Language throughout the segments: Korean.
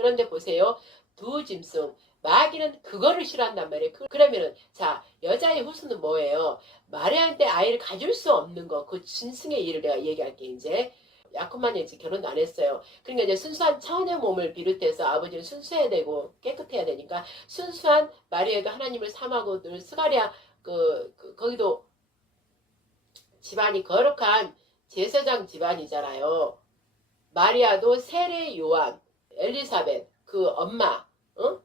그런데 보세요. 두 짐승. 마귀는 그거를 싫어한단 말이에요. 그러면은 자 여자의 후손은 뭐예요? 마리아한테 아이를 가질 수 없는 거. 그 짐승의 일을 내가 얘기할게 이제. 약혼만이 이제 결혼도 안 했어요. 그러니까 이제 순수한 처녀 몸을 비롯해서 아버지는 순수해야 되고 깨끗해야 되니까 순수한 마리아가 하나님을 삼하고 늘 스가랴 거기도 집안이 거룩한 제사장 집안이잖아요. 마리아도 세례 요한, 엘리사벳 그 엄마, 어?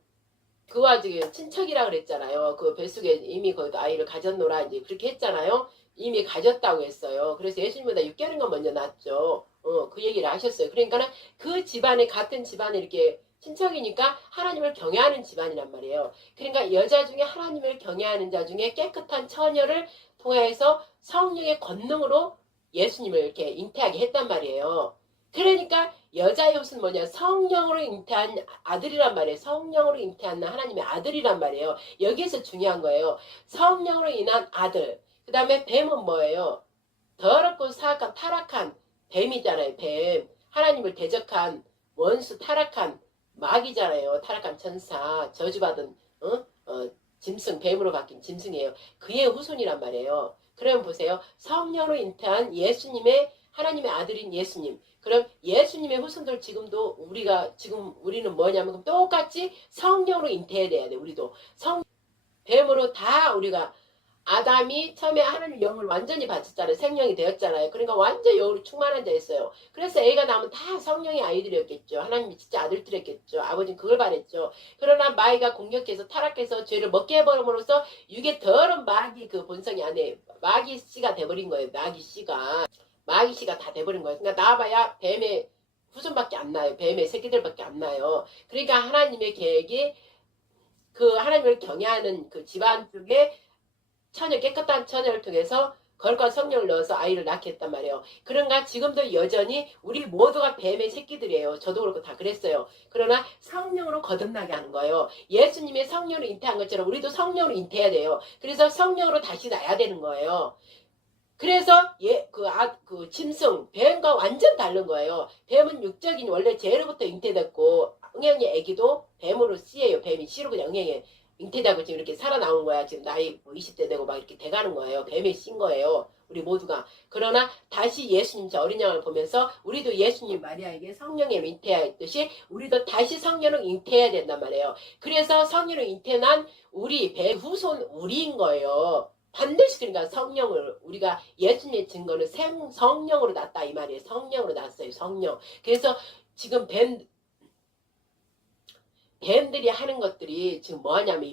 그와 지금 친척이라 그랬잖아요. 그 뱃속에 이미 거기도 아이를 가졌노라 이제 그렇게 했잖아요. 이미 가졌다고 했어요. 그래서 예수님보다 6개월인가 먼저 낳았죠. 그 얘기를 하셨어요. 그러니까는 그 집안에 같은 집안에 이렇게 친척이니까 하나님을 경외하는 집안이란 말이에요. 그러니까 여자 중에 하나님을 경외하는 자 중에 깨끗한 처녀를 통해서 성령의 권능으로 예수님을 이렇게 잉태하게 했단 말이에요. 그러니까 여자의 옷은 뭐냐? 성령으로 잉태한 아들이란 말이에요. 성령으로 잉태한 하나님의 아들이란 말이에요. 여기에서 중요한 거예요. 성령으로 인한 아들. 그 다음에 뱀은 뭐예요? 더럽고 사악한 타락한 뱀이잖아요. 뱀. 하나님을 대적한 원수 타락한 마귀잖아요. 타락한 천사. 저주받은 짐승 뱀으로 바뀐 짐승이에요. 그의 후손이란 말이에요. 그러면 보세요. 성령으로 잉태한 예수님의 하나님의 아들인 예수님. 그럼 예수님의 후손들 지금도 우리는 뭐냐면 그럼 똑같이 성령으로 잉태해야 돼요. 우리도 뱀으로 다 우리가 아담이 처음에 하나님 영을 완전히 받았잖아요. 생명이 되었잖아요. 그러니까 완전 영으로 충만한 자였어요. 그래서 애가 나면 다 성령의 아이들이었겠죠. 하나님이 진짜 아들들이었겠죠. 아버지는 그걸 바랬죠. 그러나 마귀가 공격해서 타락해서 죄를 먹게 해버림으로써 육의 더러운 마귀 그 본성이 안에 마귀 씨가 돼버린 거예요. 마귀 씨가 다 돼버린 거예요. 그러니까 나와봐야 뱀의 후손밖에 안 나요. 뱀의 새끼들밖에 안 나요. 그러니까 하나님의 계획이 그 하나님을 경외하는 그 집안 쪽에 깨끗한 처녀를 통해서 거룩한 성령을 넣어서 아이를 낳게 했단 말이에요. 그런가 지금도 여전히 우리 모두가 뱀의 새끼들이에요. 저도 그렇고 다 그랬어요. 그러나 성령으로 거듭나게 하는 거예요. 예수님의 성령으로 잉태한 것처럼 우리도 성령으로 잉태해야 돼요. 그래서 성령으로 다시 나야 되는 거예요. 그래서 그 짐승 뱀과 완전 다른 거예요. 뱀은 육적인 원래 죄로부터 잉태됐고 응행의 아기도 뱀으로 씨예요. 뱀이 씨로 그냥 응행에 잉태되고 지금 이렇게 살아나온 거야. 지금 나이 20대 되고 막 이렇게 돼가는 거예요. 뱀에 씌인 거예요. 우리 모두가. 그러나 다시 예수님 저 어린 양을 보면서 우리도 예수님 마리아에게 성령에 잉태하였듯이 우리도 다시 성령으로 잉태해야 된단 말이에요. 그래서 성령으로 잉태난 우리 배 후손 우리인 거예요. 반드시 그러니까 성령을 우리가 예수님의 증거는 성령으로 낳았다 이 말이에요. 성령으로 낳았어요. 성령. 그래서 지금 뱀들이 하는 것들이 지금 뭐하냐면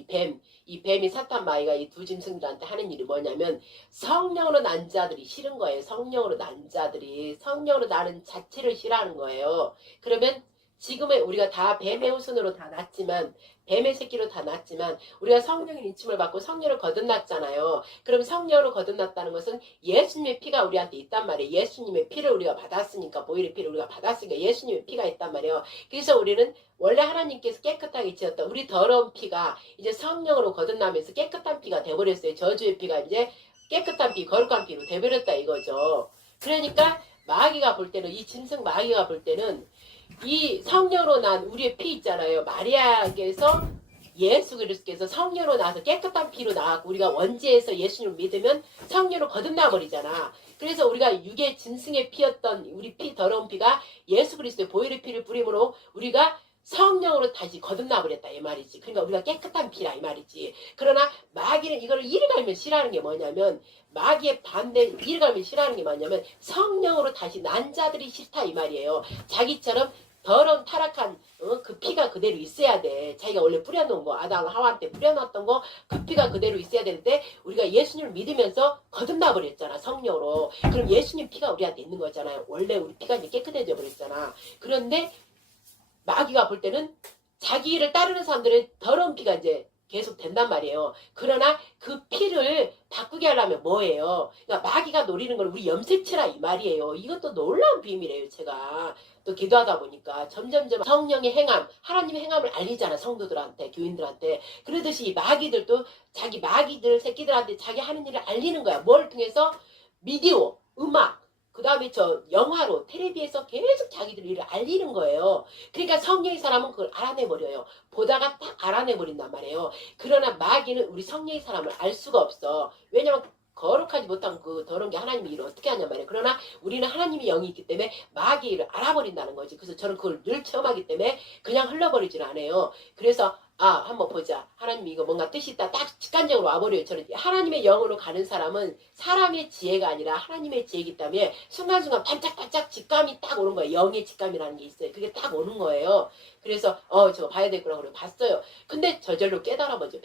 이 뱀이 사탄 마귀가 이 두 짐승들한테 하는 일이 뭐냐면 성령으로 난 자들이 싫은 거예요. 성령으로 난 자들이 성령으로 나는 자체를 싫어하는 거예요. 그러면 지금의 우리가 다 뱀의 후손으로 다 났지만 뱀의 새끼로 다 났지만 우리가 성령의 인침을 받고 성령을 거듭났잖아요. 그럼 성령으로 거듭났다는 것은 예수님의 피가 우리한테 있단 말이에요. 예수님의 피를 우리가 받았으니까 보혈의 피를 우리가 받았으니까 예수님의 피가 있단 말이에요. 그래서 우리는 원래 하나님께서 깨끗하게 지었던 우리 더러운 피가 이제 성령으로 거듭나면서 깨끗한 피가 돼버렸어요. 저주의 피가 이제 깨끗한 피, 거룩한 피로 돼버렸다 이거죠. 그러니까 마귀가 볼 때는 이 짐승 마귀가 볼 때는 이 성령으로 난 우리의 피 있잖아요. 마리아에게서 예수 그리스도께서 성령으로 나서 깨끗한 피로 나왔고 우리가 원죄에서 예수님을 믿으면 성령으로 거듭나 버리잖아. 그래서 우리가 육의 짐승의 피였던 우리 피 더러운 피가 예수 그리스도의 보혈의 피를 뿌림으로 우리가 성령으로 다시 거듭나 버렸다 이 말이지. 그러니까 우리가 깨끗한 피라 이 말이지. 그러나 마귀는 이거를 이를 갈면 싫어하는 게 뭐냐면 마귀의 반대 이를 갈면 싫어하는 게 뭐냐면 성령으로 다시 난 자들이 싫다 이 말이에요. 자기처럼 더러운 타락한 그 피가 그대로 있어야 돼. 자기가 원래 뿌려놓은 거 아담 하와한테 뿌려놨던 거 그 피가 그대로 있어야 되는데 우리가 예수님을 믿으면서 거듭나 버렸잖아 성령으로. 그럼 예수님 피가 우리한테 있는 거잖아요. 원래 우리 피가 이제 깨끗해져 버렸잖아. 그런데 마귀가 볼 때는 자기를 따르는 사람들의 더러운 피가 이제 계속 된단 말이에요. 그러나 그 피를 바꾸게 하려면 뭐예요? 그러니까 마귀가 노리는 걸 우리 염색체라 이 말이에요. 이것도 놀라운 비밀이에요. 제가 또 기도하다 보니까 점점점 성령의 행함, 하나님의 행함을 알리잖아. 성도들한테, 교인들한테. 그러듯이 마귀들도 자기 마귀들 새끼들한테 자기 하는 일을 알리는 거야. 뭘 통해서? 미디어, 음악. 그 다음에 저 영화로 텔레비에서 계속 자기들 일을 알리는 거예요. 그러니까 성령의 사람은 그걸 알아내버려요. 보다가 딱 알아내버린단 말이에요. 그러나 마귀는 우리 성령의 사람을 알 수가 없어. 왜냐면 거룩하지 못한 그 더러운 게 하나님의 일을 어떻게 하냔 말이에요. 그러나 우리는 하나님의 영이 있기 때문에 마귀의 일을 알아버린다는 거지. 그래서 저는 그걸 늘 체험하기 때문에 그냥 흘러버리질 않아요. 그래서 한번 보자. 하나님 이거 뭔가 뜻이 있다. 딱 직관적으로 와버려요. 저는 하나님의 영으로 가는 사람은 사람의 지혜가 아니라 하나님의 지혜이기 때문에 순간순간 반짝반짝 직감이 딱 오는 거예요. 영의 직감이라는 게 있어요. 그게 딱 오는 거예요. 그래서 저거 봐야 되구나 그러고 봤어요. 근데 저절로 깨달아버죠.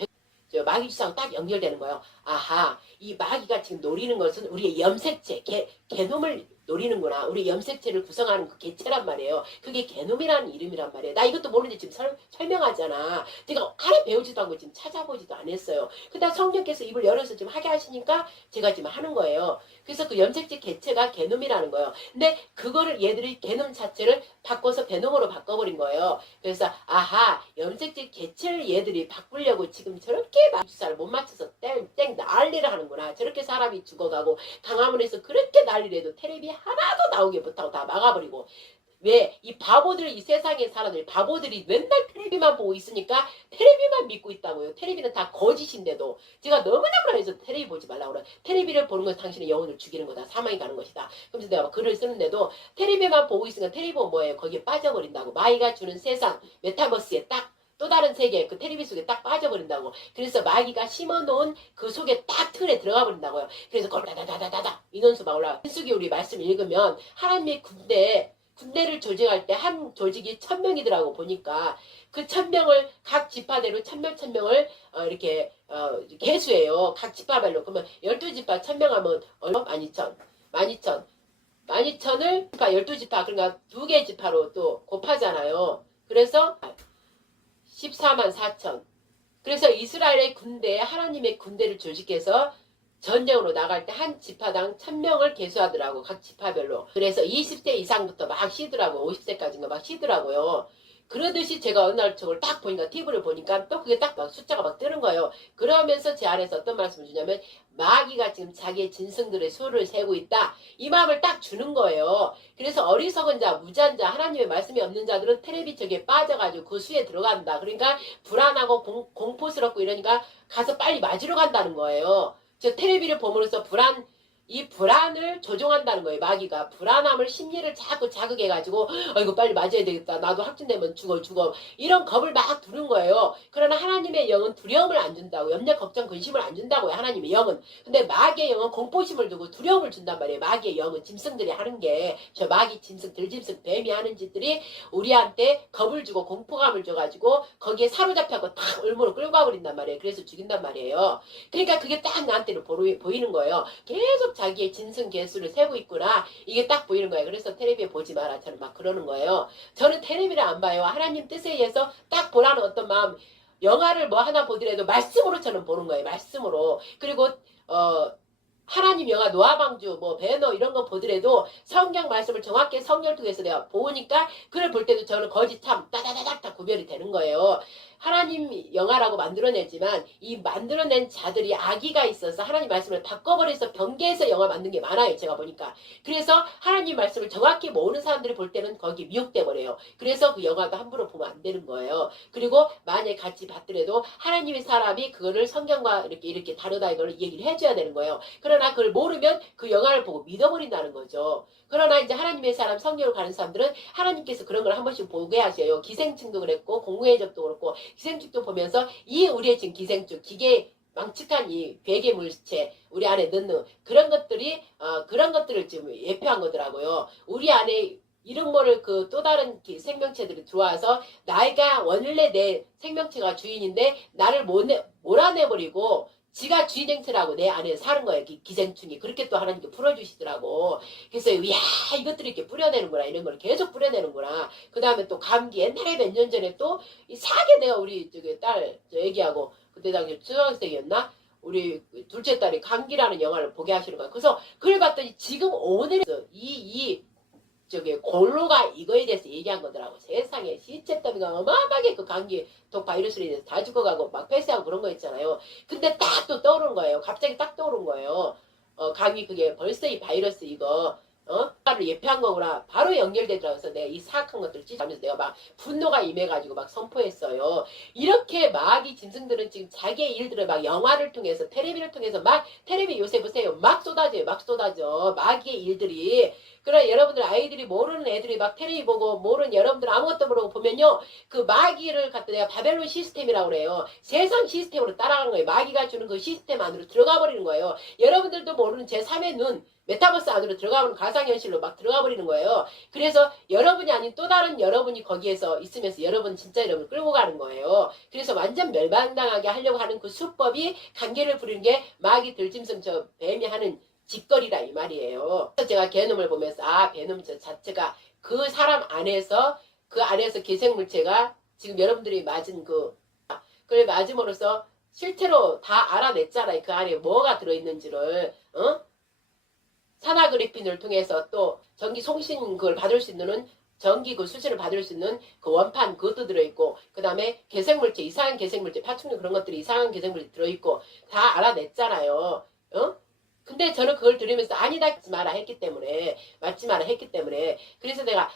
저 마귀 주사랑 딱 연결되는 거예요. 아하, 이 마귀가 지금 노리는 것은 우리의 염색체, 개놈을 노리는구나. 우리 염색체를 구성하는 그 개체란 말이에요. 그게 개놈이라는 이름이란 말이에요. 나 이것도 모르는데 지금 설명하잖아. 제가 하나 배우지도 않고 지금 찾아보지도 않았어요. 근데 성령께서 입을 열어서 지금 하게 하시니까 제가 지금 하는 거예요. 그래서 그 염색체 개체가 개놈이라는 거예요. 근데 그거를 얘들이 개놈 자체를 바꿔서 배놈으로 바꿔버린 거예요. 그래서 아하, 염색체 개체를 얘들이 바꾸려고 지금 저렇게 주사를 못 맞춰서 땡 난리를 하는구나. 저렇게 사람이 죽어가고 강화문에서 그렇게 난리를 해도 텔레비 하나도 나오게 못하고 다 막아버리고. 왜? 이 바보들, 이 세상의 사람들, 바보들이 맨날 텔레비만 보고 있으니까 텔레비만 믿고 있다고요. 텔레비는 다 거짓인데도. 제가 너무너무 해서 텔레비 보지 말라고 그래. 텔레비를 보는 건 당신의 영혼을 죽이는 거다. 사망이 가는 것이다. 그러면서 내가 글을 쓰는데도 텔레비만 보고 있으니까 텔레비 보면 뭐예요? 거기에 빠져버린다고. 마귀가 주는 세상, 메타버스에 딱 또 다른 세계, 그 텔레비 속에 딱 빠져버린다고. 그래서 마귀가 심어놓은 그 속에 딱 틀에 들어가 버린다고요. 그래서 거기 다다다다다다 인원수 막 올라가. 신수기 우리 말씀 읽으면 하나님의 군대를 조직할 때 한 조직이 1000명이더라고 보니까 그 1000명을 각 지파대로 1000명을 이렇게 개수해요. 각 지파별로. 그러면 12지파 1000명 하면 얼마? 12,000을 지파 12지파 그러니까 2개 지파로 또 곱하잖아요. 그래서 144,000. 그래서 이스라엘의 군대에 하나님의 군대를 조직해서 전쟁으로 나갈 때 한 지파당 1000명을 계수하더라고. 각 지파별로. 그래서 20세 이상부터 막 쉬더라고. 50세까지인가 막 쉬더라고요. 그러듯이 제가 어느 날 저걸 딱 보니까 TV를 보니까 또 그게 딱 막 숫자가 막 뜨는 거예요. 그러면서 제 안에서 어떤 말씀을 주냐면 마귀가 지금 자기의 진승들의 수를 세고 있다. 이 마음을 딱 주는 거예요. 그래서 어리석은 자, 무지한 자, 하나님의 말씀이 없는 자들은 텔레비 쪽에 빠져가지고 그 수에 들어간다. 그러니까 불안하고 공포스럽고 이러니까 가서 빨리 맞으러 간다는 거예요. 저 텔레비를 보면서 이 불안을 조종한다는 거예요. 마귀가 불안함을 심리를 자꾸 자극해가지고 이거 빨리 맞아야 되겠다. 나도 확진되면 죽어 이런 겁을 막 두는 거예요. 그러나 하나님의 영은 두려움을 안 준다고. 염려 걱정 근심을 안 준다고요. 하나님의 영은. 근데 마귀의 영은 공포심을 두고 두려움을 준단 말이에요. 마귀의 영은 짐승들이 하는 게 저 마귀 짐승 들짐승 뱀이 하는 짓들이 우리한테 겁을 주고 공포감을 줘가지고 거기에 사로잡혀서 탁 얼굴로 끌고 가버린단 말이에요. 그래서 죽인단 말이에요. 그러니까 그게 딱 나한테는 보이는 거예요. 계속 자기의 진승 개수를 세고 있구나. 이게 딱 보이는 거예요. 그래서 텔레비에 보지 마라. 저는 막 그러는 거예요. 저는 텔레비를 안 봐요. 하나님 뜻에 의해서 딱 보라는 어떤 마음. 영화를 뭐 하나 보더라도 말씀으로 저는 보는 거예요. 말씀으로. 그리고 하나님 영화 노아방주 뭐 배너 이런 거 보더라도 성경 말씀을 정확히 성령을 통해서 내가 보니까 그걸 볼 때도 저는 거짓 참 따다다닥 다 구별이 되는 거예요. 하나님 영화라고 만들어내지만 이 만들어낸 자들이 악의가 있어서 하나님 말씀을 바꿔버려서 변개해서 영화 만든 게 많아요. 제가 보니까. 그래서 하나님 말씀을 정확히 모르는 사람들이 볼 때는 거기 미혹돼 버려요. 그래서 그 영화도 함부로 보면 안 되는 거예요. 그리고 만약에 같이 봤더라도 하나님의 사람이 그거를 성경과 이렇게 다르다 이걸 얘기를 해줘야 되는 거예요. 그러나 그걸 모르면 그 영화를 보고 믿어버린다는 거죠. 그러나 이제 하나님의 사람 성령을 가는 사람들은 하나님께서 그런 걸 한 번씩 보게 하셔요. 기생충도 그랬고 공회적도 그렇고 기생충도 보면서 이 우리의 지금 기생충 기계 망측한 이 괴계 물체 우리 안에 넣는 그런 것들이 그런 것들을 지금 예표한 거더라고요. 우리 안에 이런 거를 그 또 다른 생명체들이 들어와서 나이가 원래 내 생명체가 주인인데 나를 몰아내버리고 지가 주인행체라고 내 안에 사는 거예요. 기생충이. 그렇게 또 하나님께 풀어주시더라고. 그래서 이야 이것들을 이렇게 뿌려내는구나. 이런 걸 계속 뿌려내는구나. 그 다음에 또 감기. 옛날에 몇 년 전에 또 이상하게 내가 우리 저기 딸 얘기하고 그때 당시 초등학생이었나? 우리 둘째 딸이 감기라는 영화를 보게 하시는 거야. 그래서 그걸 봤더니 지금 오늘 저기 골로가 이거에 대해서 얘기한 거더라고. 세상에 시체 더미가 어마어마하게 그 감기 독 바이러스에 대해서 다 죽어가고 막 폐쇄하고 그런 거 있잖아요. 근데 딱 또 떠오른 거예요. 갑자기 딱 떠오른 거예요. 감기 그게 벌써 이 바이러스 이거 나를 예표한 거구나. 바로 연결되더라고요. 그래서 내가 이 사악한 것들을 찢어가면서 내가 막 분노가 임해가지고 막 선포했어요. 이렇게 마귀 짐승들은 지금 자기의 일들을 막 영화를 통해서 텔레비를 통해서 막 텔레비 요새 보세요. 막 쏟아져요. 막 쏟아져. 마귀의 일들이. 그래 여러분들 아이들이 모르는 애들이 막 텔레비 보고 모르는 여러분들 아무것도 모르고 보면요. 그 마귀를 갖다 내가 바벨론 시스템이라고 그래요. 세상 시스템으로 따라가는 거예요. 마귀가 주는 그 시스템 안으로 들어가 버리는 거예요. 여러분들도 모르는 제3의 눈 메타버스 안으로 들어가버리는 가상현실로 막 들어가 버리는 거예요. 그래서 여러분이 아닌 또 다른 여러분이 거기에서 있으면서 여러분 진짜 여러분을 끌고 가는 거예요. 그래서 완전 멸망당하게 하려고 하는 그 수법이 관계를 부리는 게 마귀 들짐승 저 뱀이 하는 짓거리라 이 말이에요. 그래서 제가 개놈을 보면서 개놈 자체가 그 사람 안에서 그 안에서 기생물체가 지금 여러분들이 맞은 그걸 맞음으로써 실제로 다 알아냈잖아요. 그 안에 뭐가 들어있는지를 산화그리핀을 통해서 또 전기 송신 그걸 받을 수 있는 전기 그 수치를 받을 수 있는 그 원판 그것도 들어있고 그 다음에 개생물체 이상한 개생물체 파충류 그런 것들이 이상한 개생물체 들어있고 다 알아냈잖아요. 근데 저는 그걸 들으면서 아니다 맞지 마라 했기 때문에 그래서 내가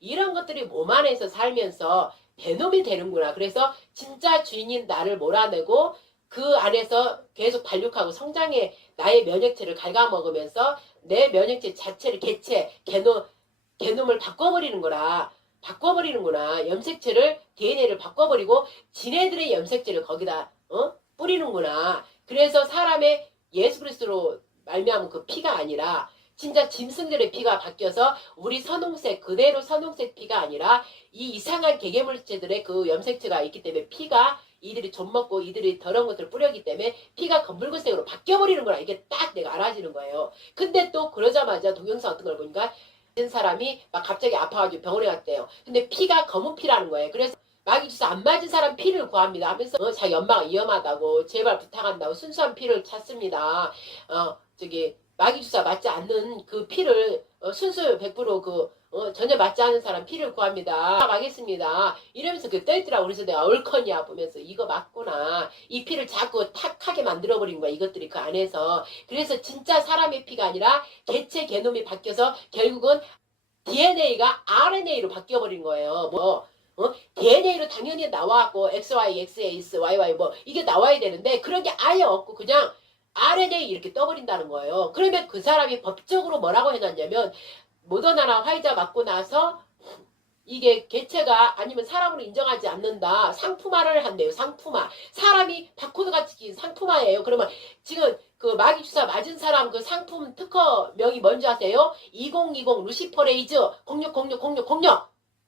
이런 것들이 몸 안에서 살면서 배놈이 되는구나. 그래서 진짜 주인인 나를 몰아내고 그 안에서 계속 발육하고 성장해 나의 면역체를 갉아먹으면서 내 면역체 자체를 개놈을 바꿔버리는구나. 염색체를 DNA를 바꿔버리고 지네들의 염색체를 거기다 뿌리는구나. 그래서 사람의 예수 그리스도로 말미암은 그 피가 아니라 진짜 짐승들의 피가 바뀌어서 우리 선홍색 그대로 선홍색 피가 아니라 이 이상한 개개물체들의 그 염색체가 있기 때문에 피가 이들이 좀 먹고 이들이 더러운 것들을 뿌렸기 때문에 피가 검붉은색으로 바뀌어버리는 거라. 이게 딱 내가 알아지는 거예요. 근데 또 그러자마자 동영상 어떤 걸 보니까 사람이 막 갑자기 아파가지고 병원에 갔대요. 근데 피가 검은 피라는 거예요. 그래서 마귀 주사 안 맞은 사람 피를 구합니다 하면서 자기 연마가 위험하다고 제발 부탁한다고 순수한 피를 찾습니다. 마귀 주사 맞지 않는 그 피를 순수 100% 전혀 맞지 않은 사람 피를 구합니다. 가겠습니다. 이러면서 떠있더라고. 그래서 내가 얼커니아 보면서 이거 맞구나. 이 피를 자꾸 탁하게 만들어버린 거야. 이것들이 그 안에서. 그래서 진짜 사람의 피가 아니라 개체 개놈이 바뀌어서 결국은 DNA가 RNA로 바뀌어버린 거예요. DNA로 당연히 나와갖고 XY, XX, YY 이게 나와야 되는데 그런 게 아예 없고 그냥 RNA 이렇게 떠버린다는 거예요. 그러면 그 사람이 법적으로 뭐라고 해놨냐면 모더나나 화이자 맞고 나서 이게 개체가 아니면 사람으로 인정하지 않는다. 상품화를 한대요. 상품화. 사람이 바코드같이 낀 상품화예요. 그러면 지금 그 마귀 주사 맞은 사람 그 상품 특허명이 뭔지 아세요? 2020 루시퍼레이즈 06060606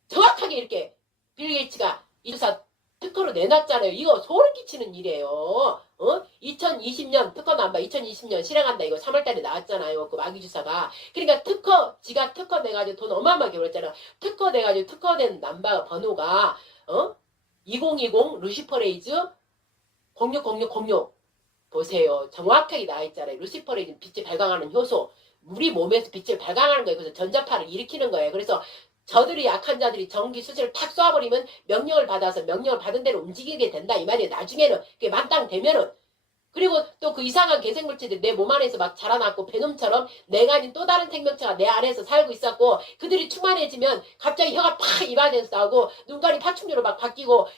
정확하게 이렇게 빌 게이츠가 이 주사 특허로 내놨잖아요. 이거 소름 끼치는 일이에요. 2020년 특허 남바 2020년 실행한다. 이거 3월달에 나왔잖아요. 그 마귀 주사가. 그러니까 지가 특허 내가지고 돈 어마어마하게 벌었잖아. 특허 내가지고 특허낸 남바 번호가 2020 루시퍼레이즈 060606 보세요. 정확하게 나와있잖아요. 루시퍼레이즈 빛을 발광하는 효소. 우리 몸에서 빛을 발광하는 거예요. 그래서 전자파를 일으키는 거예요. 그래서 저들이 약한 자들이 전기 수치를 탁 쏴버리면 명령을 받아서 명령을 받은 대로 움직이게 된다 이 말이에요. 나중에는 그게 만땅되면은. 그리고 또 그 이상한 개생물체들이 내 몸 안에서 막 자라났고 베놈처럼 내가 아닌 또 다른 생명체가 내 안에서 살고 있었고 그들이 충만해지면 갑자기 혀가 팍 입안에서 나오고 눈깔이 파충류로 막 바뀌고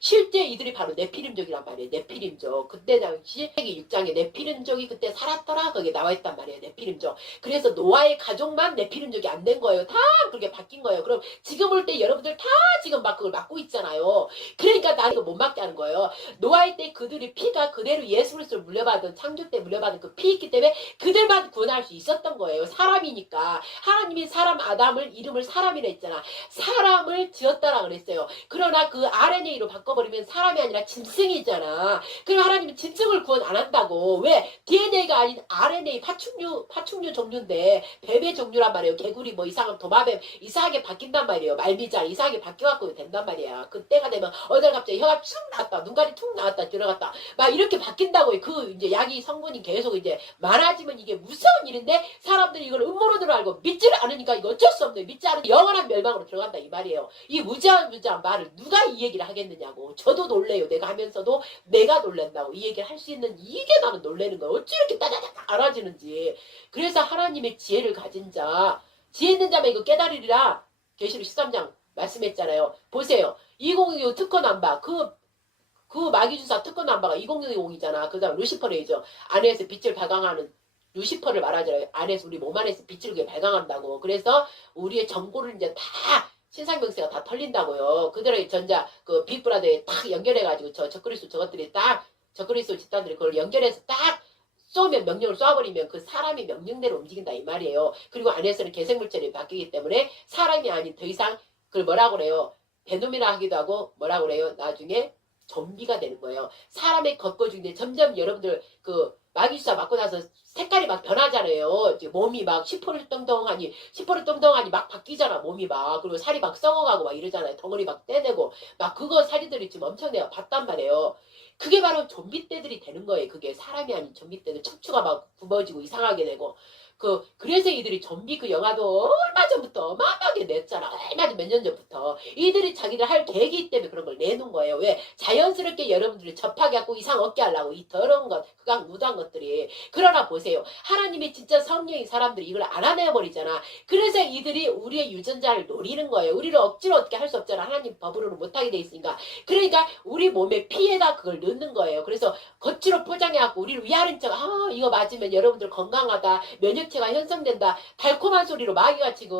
실제 이들이 바로 네피림족이란 말이에요. 네피림족. 그때 당시 세기 6장에 네피림족이 그때 살았더라 거기에 나와있단 말이에요. 네피림족. 그래서 노아의 가족만 네피림족이 안 된 거예요. 다 그렇게 바뀐 거예요. 그럼 지금 올 때 여러분들 다 지금 막 그걸 맡고 있잖아요. 그러니까 나는 이거 못 맡게 하는 거예요. 노아의 때 그들이 피가 그대로 예수 그리스도를 물려받은 창조 때 물려받은 그 피 있기 때문에 그들만 구원할 수 있었던 거예요. 사람이니까. 하나님이 사람 아담을 이름을 사람이라 했잖아. 사람을 지었다라 그랬어요. 그러나 그 RNA로 바꿔버리면 사람이 아니라 짐승이잖아. 그럼 하나님은 짐승을 구원 안 한다고. 왜? DNA가 아닌 RNA 파충류 종류인데 뱀의 종류란 말이에요. 개구리 이상한 도마뱀 이상하게 바뀐단 말이에요. 말미잘 이상하게 바뀌어갖고 된단 말이야. 그때가 되면 어딜 갑자기 혀가 쭉 나왔다. 눈깔이 툭 나왔다. 들어갔다. 막 이렇게 바뀐다. 된다고요. 그 이제 약이 성분이 계속 이제 많아지면 이게 무서운 일인데 사람들이 이걸 음모론으로 알고 믿지를 않으니까 이거 어쩔 수 없네요. 믿지 않으면 영원한 멸망으로 들어간다 이 말이에요. 이 무지한 말을 누가 이 얘기를 하겠느냐고. 저도 놀래요. 내가 하면서도 내가 놀란다고 이 얘기를 할 수 있는 이게 나는 놀래는 거예요. 어찌 이렇게 따다닥 알아지는지. 그래서 하나님의 지혜를 가진 자, 지혜 있는 자면 이거 깨달으리라. 계시록 13장 말씀했잖아요. 보세요. 2025 특허 남바 그 마귀주사 특허 남바가 2020이잖아. 그 다음 루시퍼레이죠. 안에서 빛을 발광하는 루시퍼를 말하잖아요. 안에서 우리 몸 안에서 빛을 발광한다고. 그래서 우리의 정보를 이제 다 신상명세가 다 털린다고요. 그들의 전자 그 빅브라더에 딱 연결해가지고 적그리스도 저것들이 딱 적그리스도 집단들이 그걸 연결해서 딱 쏘면 명령을 쏴버리면 그 사람이 명령대로 움직인다 이 말이에요. 그리고 안에서는 개생물질이 바뀌기 때문에 사람이 아닌 더 이상 그걸 뭐라고 그래요. 베놈이라 하기도 하고 뭐라고 그래요. 나중에 좀비가 되는 거예요. 사람의 겉거 중에 점점 여러분들 그 마귀주사 맞고 나서 색깔이 막 변하잖아요. 이제 몸이 막 시퍼렇덩덩하니 막 바뀌잖아. 몸이 막. 그리고 살이 막 썩어가고 막 이러잖아요. 덩어리 막 떼내고 막 그거 살이들이 지금 엄청 내가 봤단 말이에요. 그게 바로 좀비 떼들이 되는 거예요. 그게 사람이 아닌 좀비 떼들 척추가 막 굽어지고 이상하게 되고 그래서 이들이 좀비 그 영화도 얼마 전부터 어마어마하게 냈잖아. 얼마 전 몇 년 전부터. 이들이 자기들 할 계기 때문에 그런 걸 내놓은 거예요. 왜? 자연스럽게 여러분들이 접하게하고 이상 없게 하려고 이 더러운 것, 그강 무도한 것들이. 그러나 보세요. 하나님이 진짜 성령인 사람들이 이걸 알아내버리잖아. 그래서 이들이 우리의 유전자를 노리는 거예요. 우리를 억지로 어떻게 할 수 없잖아. 하나님 법으로는 못하게 돼 있으니까. 그러니까 우리 몸에 피에다 그걸 넣는 거예요. 그래서 겉으로 포장해갖고 우리를 위하는 척, 이거 맞으면 여러분들 건강하다. 면역체가 형성된다. 달콤한 소리로 마귀가 지금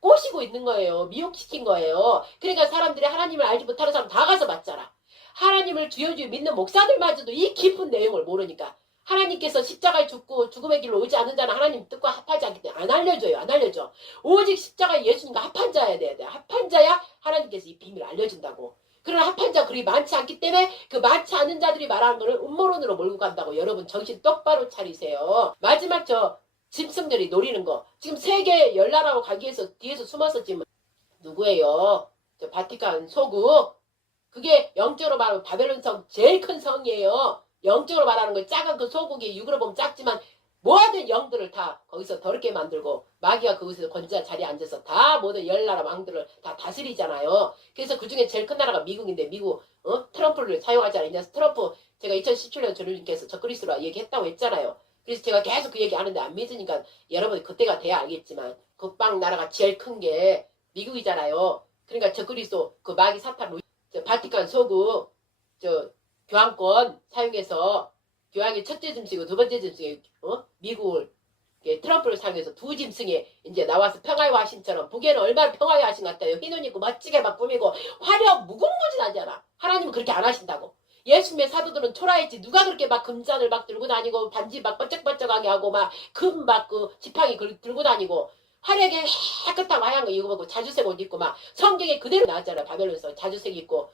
꼬시고 있는 거예요. 미혹시킨 거예요. 그러니까 사람들이 하나님을 알지 못하는 사람 다 가서 맞잖아. 하나님을 주여 믿는 목사들마저도 이 깊은 내용을 모르니까. 하나님께서 십자가에 죽고 죽음의 길로 오지 않는 자는 하나님 뜻과 합하지 않기 때문에 안 알려줘요. 안 알려줘. 오직 십자가에 예수님과 합한 자야 돼야 돼. 합한 자야 하나님께서 이 비밀을 알려준다고. 그러나 합한 자 그리 많지 않기 때문에 그 많지 않은 자들이 말하는 거를 음모론으로 몰고 간다고. 여러분 정신 똑바로 차리세요. 마지막 짐승들이 노리는 거. 지금 세계 열나라로 가기 위해서 뒤에서 숨어서 지금 누구예요? 바티칸 소국. 그게 영적으로 말하면 바벨론 성 제일 큰 성이에요. 영적으로 말하는 거 작은 그 소국이 육으로 보면 작지만 모든 영들을 다 거기서 더럽게 만들고 마귀가 그곳에서 권자 자리에 앉아서 다 모든 열나라 왕들을 다 다스리잖아요. 그래서 그중에 제일 큰 나라가 미국인데 미국 트럼프를 사용하지 않느냐. 트럼프 제가 2017년 주님께서 적그리스도라 얘기했다고 했잖아요. 그래서 제가 계속 그 얘기 하는데 안 믿으니까 여러분이 그때가 돼야 알겠지만 그 빵 나라가 제일 큰 게 미국이잖아요. 그러니까 적그리스도 그 마귀 사탄 바티칸 소국 교황권 사용해서 교황의 첫째 짐승이고 두 번째 짐승이 미국을 트럼프를 사용해서 두 짐승이 이제 나와서 평화의 화신처럼 북에는 얼마나 평화의 화신 같아요. 흰 옷 입고 멋지게 막 꾸미고 화려한 무궁무진하잖아. 하나님은 그렇게 안 하신다고. 예수님의 사도들은 초라했지. 누가 그렇게 막 금잔을 막 들고 다니고 반지 막 번쩍번쩍하게 하고 막 금 막 그 지팡이 들고 다니고 화려하게 깨끗한 하얀 거 입고 자주색 옷 입고 막 성경에 그대로 나왔잖아. 바벨론에서 자주색 입고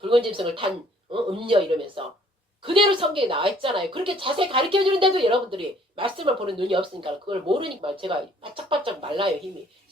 붉은 짐승을 탄 음녀 이러면서 그대로 성경에 나와 있잖아요. 그렇게 자세히 가르쳐주는데도 여러분들이 말씀을 보는 눈이 없으니까 그걸 모르니까 제가 바짝바짝 말라요.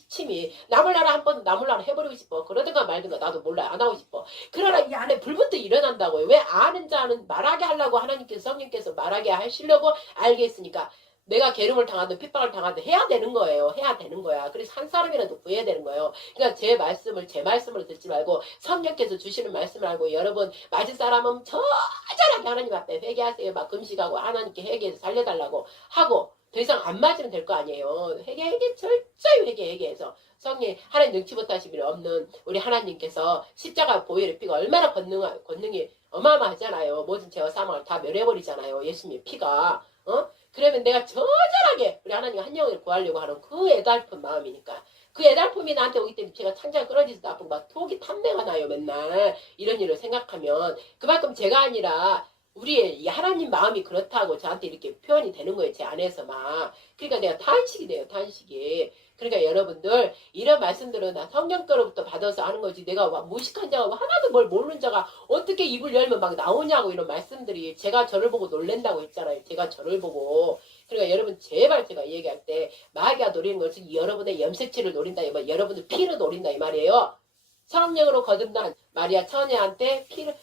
침이. 남을 나라 한 번 남을 나라 해버리고 싶어. 그러든가 말든가 나도 몰라. 안 하고 싶어. 그러나 이 안에 불부터 일어난다고요. 왜 아는 자는 말하게 하려고 하나님께서 성령께서 말하게 하시려고 알게 했으니까 내가 계름을 당하든 핍박을 당하든 해야 되는 거예요. 해야 되는 거야. 그래서 한 사람이라도 구해야 되는 거예요. 그러니까 제 말씀으로 듣지 말고 성령께서 주시는 말씀을 알고 여러분 맞은 사람은 처절하게 하나님 앞에 회개하세요. 막 금식하고 하나님께 회개해서 살려달라고 하고 더 이상 안 맞으면 될 거 아니에요. 회개 철저히 회개해서 성령 하나님 능치 못하심이 없는 우리 하나님께서 십자가 보혈의 피가 얼마나 권능이 어마어마하잖아요. 모든 죄와 사망을 다 멸해버리잖아요. 예수님의 피가 그러면 내가 처절하게 우리 하나님 한 영을 구하려고 하는 그 애달픈 마음이니까 그 애달픔이 나한테 오기 때문에 제가 창자가 끊어지지도 아프고 막 속이 탐내가 나요. 맨날 이런 일을 생각하면 그만큼 제가 아니라 우리의 이 하나님 마음이 그렇다고 저한테 이렇게 표현이 되는 거예요. 제 안에서 막. 그러니까 내가 탄식이 돼요. 탄식이. 그러니까 여러분들 이런 말씀들은 나 성경 거로부터 받아서 하는 거지 내가 무식한 자가 하나도 뭘 모르는 자가 어떻게 입을 열면 막 나오냐고 이런 말씀들이 제가 저를 보고 놀랜다고 했잖아요. 제가 저를 보고. 그러니까 여러분 제발 제가 얘기할 때 마귀가 노리는 것은 여러분의 염색체를 노린다. 여러분의 피를 노린다 이 말이에요. 성령으로 거듭난 마리아 처녀한테 피를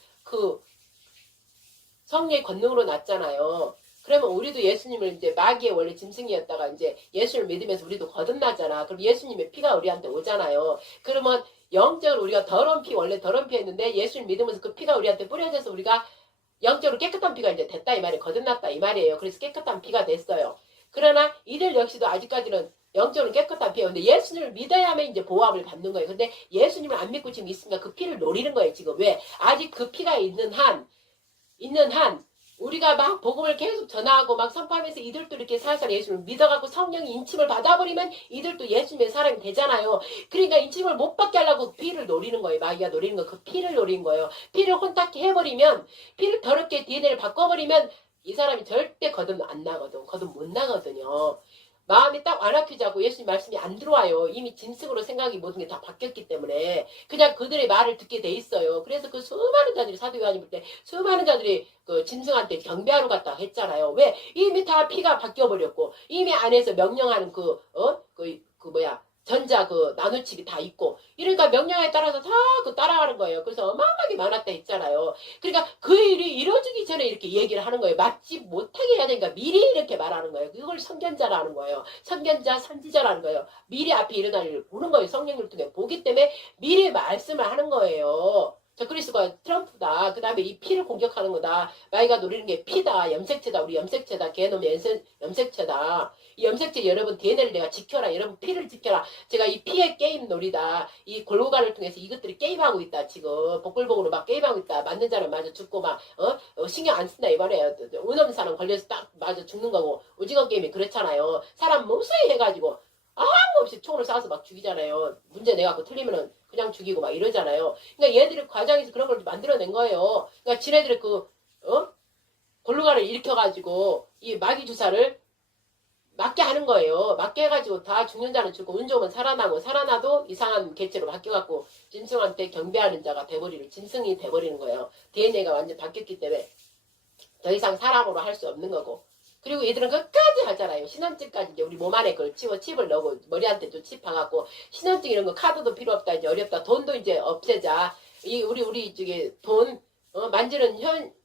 성령의 권능으로 났잖아요. 그러면 우리도 예수님을 이제 마귀의 원래 짐승이었다가 이제 예수를 믿으면서 우리도 거듭나잖아. 그럼 예수님의 피가 우리한테 오잖아요. 그러면 영적으로 우리가 더러운 피, 원래 더러운 피였는데 예수를 믿으면서 그 피가 우리한테 뿌려져서 우리가 영적으로 깨끗한 피가 이제 됐다 이 말이에요. 거듭났다 이 말이에요. 그래서 깨끗한 피가 됐어요. 그러나 이들 역시도 아직까지는 영적으로 깨끗한 피예요. 근데 예수님을 믿어야만 이제 보호함을 받는 거예요. 근데 예수님을 안 믿고 지금 있으니까 그 피를 노리는 거예요. 지금 왜? 아직 그 피가 있는 한 우리가 막 복음을 계속 전하고 막 선포하면서 이들도 이렇게 살살 예수를 믿어갖고 성령이 인침을 받아버리면 이들도 예수님의 사람이 되잖아요. 그러니까 인침을 못 받게 하려고 피를 노리는 거예요. 마귀가 노리는 거, 그 피를 노리는 거예요. 피를 혼탁히 해버리면, 피를 더럽게 DNA를 바꿔버리면 이 사람이 절대 거듭 안 나거든. 거듭 못 나거든요. 마음이 딱 완악해지고 예수님 말씀이 안 들어와요. 이미 짐승으로 생각이 모든 게 다 바뀌었기 때문에 그냥 그들의 말을 듣게 돼 있어요. 그래서 그 수많은 자들이 사도 요한이 볼 때 수많은 자들이 그 짐승한테 경배하러 갔다 했잖아요. 왜? 이미 다 피가 바뀌어 버렸고 이미 안에서 명령하는 전자 나노칩이 다 있고 이러니까 명령에 따라서 다 따라가는 거예요. 그래서 어마어마하게 많았다 했잖아요. 그러니까 그 일이 이루어지기 전에 이렇게 얘기를 하는 거예요. 맞지 못하게 해야 되니까 미리 이렇게 말하는 거예요. 이걸 선견자라는 거예요. 선견자, 선지자라는 거예요. 미리 앞에 일어날 일을 보는 거예요. 성령을 통해 보기 때문에 미리 말씀을 하는 거예요. 저 그리스도가 트럼프다. 그 다음에 이 피를 공격하는 거다. 마귀가 노리는 게 피다. 염색체다. 우리 염색체다. 개놈 염색체다. 이 염색체 여러분 DNA를 내가 지켜라. 여러분 피를 지켜라. 제가 이 피의 게임 놀이다. 이 골고관을 통해서 이것들이 게임하고 있다. 지금 복불복으로 막 게임하고 있다. 맞는 자는 맞아 죽고 막 신경 안 쓴다 이번에 은엄 사람 걸려서 딱 맞아 죽는 거고 오징어 게임이 그렇잖아요. 사람 무수히 해가지고 아무 없이 총을 쏴서 막 죽이잖아요. 문제 내갖고 틀리면은 그냥 죽이고 막 이러잖아요. 그러니까 얘들이 과정에서 그런 걸 만들어낸 거예요. 그러니까 지네들이 골루가를 일으켜가지고 이 마귀 주사를 맞게 하는 거예요. 맞게 해가지고 다 죽는 자는 죽고 운 좋으면 살아나고 살아나도 이상한 개체로 바뀌어갖고 짐승한테 경배하는 자가 돼버리는 짐승이 돼버리는 거예요. DNA가 완전 바뀌었기 때문에 더 이상 사람으로 할 수 없는 거고. 그리고 얘들은 끝까지 하잖아요. 신원증까지 이제 우리 몸 안에 그걸 칩을 넣고 머리한테도 칩하갖고 신원증 이런 거 카드도 필요 없다 이제 어렵다 돈도 이제 없애자 우리 저기 돈 만지는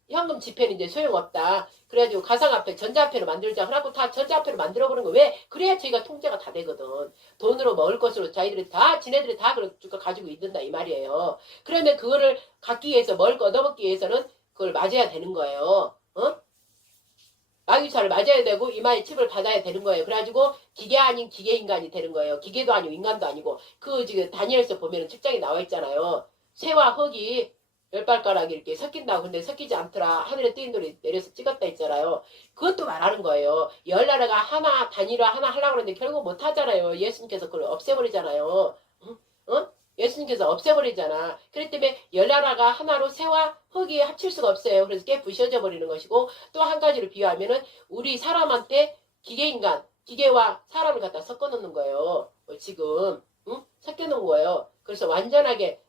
현금 지폐는 이제 소용없다. 그래가지고 가상화폐 전자화폐로 만들자 하라고 다 전자화폐로 만들어보는 거 왜? 그래야 저희가 통제가 다 되거든. 돈으로 먹을 것으로 지네들이 다 그걸 가지고 있는다 이 말이에요. 그러면 그거를 갖기 위해서 먹을 거 얻어먹기 위해서는 그걸 맞아야 되는 거예요. 마귀주사를 맞아야 되고 이마에 칩을 받아야 되는 거예요. 그래가지고 기계 아닌 기계 인간이 되는 거예요. 기계도 아니고 인간도 아니고 지금 다니엘서 보면은 책장에 나와 있잖아요. 새와 흙이 10발가락이 이렇게 섞인다고. 근데 섞이지 않더라. 하늘에 뜨인 돌이 내려서 찍었다 했잖아요. 그것도 말하는 거예요. 열나라가 하나 단일화 하나 하려고 하는데 결국 못 하잖아요. 예수님께서 그걸 없애버리잖아요. 예수님께서 없애버리잖아. 그렇기 때문에 열나라가 하나로 새와 흙이 합칠 수가 없어요. 그래서 깨 부셔져 버리는 것이고 또 한 가지로 비유하면은 우리 사람한테 기계와 사람을 갖다 섞어 놓는 거예요. 지금 섞여 놓은 거예요. 그래서 완전하게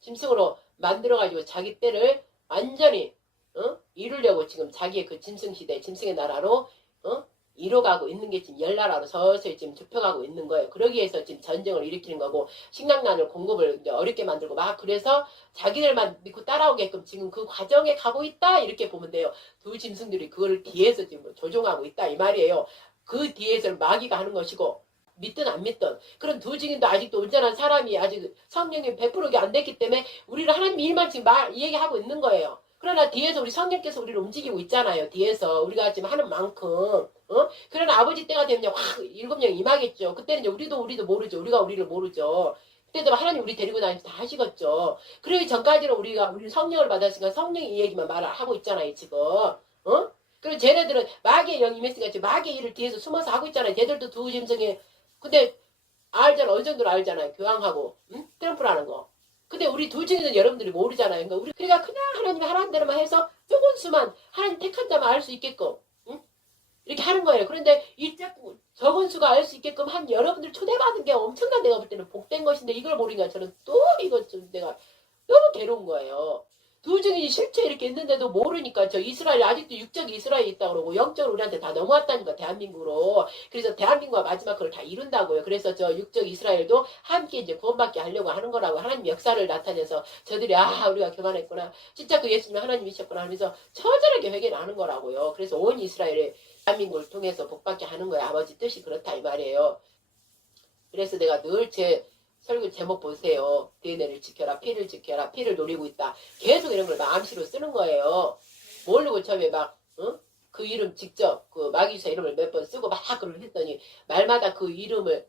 짐승으로 만들어가지고 자기 때를 완전히 이루려고 지금 자기의 그 짐승 시대, 짐승의 나라로 이뤄가고 있는 게 지금 열나라로 서서히 지금 좁혀가고 있는 거예요. 그러기 위해서 지금 전쟁을 일으키는 거고 식량난을 공급을 이제 어렵게 만들고 막 그래서 자기들만 믿고 따라오게끔 지금 그 과정에 가고 있다 이렇게 보면 돼요. 두 짐승들이 그거를 뒤에서 지금 조종하고 있다 이 말이에요. 그 뒤에서 마귀가 하는 것이고 믿든 안 믿든 그런 두 증인도 아직도 온전한 사람이 아직 성령이 100%가 안 됐기 때문에 우리를 하나님 일만 지금 얘기하고 있는 거예요. 그러나 뒤에서 우리 성령께서 우리를 움직이고 있잖아요. 뒤에서 우리가 지금 하는 만큼 그러나 아버지 때가 되면 확 7명 임하겠죠. 그때는 이제 우리도 모르죠. 우리가 우리를 모르죠. 그때도 하나님 우리 데리고 다니면서 다 하시겠죠. 그러기 전까지는 우리 성령을 받았으니까 성령이 이 얘기만 말을 하고 있잖아요. 지금 그리고 쟤네들은 마귀의 영이 임했으니까 지금 마귀의 일을 뒤에서 숨어서 하고 있잖아요. 얘들도 두 짐승에 근데 알잖아. 어느 정도로 알잖아요. 교황하고 트럼프라는 거. 근데 우리 둘 중에는 여러분들이 모르잖아요. 그러니까 그냥 하나님이 하라는 대로만 해서 조금 수만 하나님 택한 자만 알 수 있게끔 이렇게 하는 거예요. 그런데 이 적은 수가 알 수 있게끔 한 여러분들 초대받은 게 엄청난 내가 볼 때는 복된 것인데 이걸 모르니까 저는 또 이거 좀 내가 너무 괴로운 거예요. 두 증인이 실제 이렇게 있는데도 모르니까 저 이스라엘 아직도 육적 이스라엘이 있다 그러고 영적으로 우리한테 다 넘어왔다니까 대한민국으로. 그래서 대한민국과 마지막 그걸 다 이룬다고요. 그래서 저 육적 이스라엘도 함께 이제 구원받게 하려고 하는 거라고 하나님 역사를 나타내서 저들이 우리가 교만했구나. 진짜 그 예수님이 하나님이셨구나 하면서 처절하게 회개를 하는 거라고요. 그래서 온 이스라엘이 대한민국을 통해서 복받게 하는 거예요. 아버지 뜻이 그렇다 이 말이에요. 그래서 내가 늘 제 설교 제목 보세요. DNA를 지켜라, 피를 지켜라, 피를 노리고 있다. 계속 이런 걸 마음씨로 쓰는 거예요. 모르고 처음에 막, 그 이름 직접, 그 마귀주사 이름을 몇 번 쓰고 막 그걸 했더니, 말마다 그 이름을,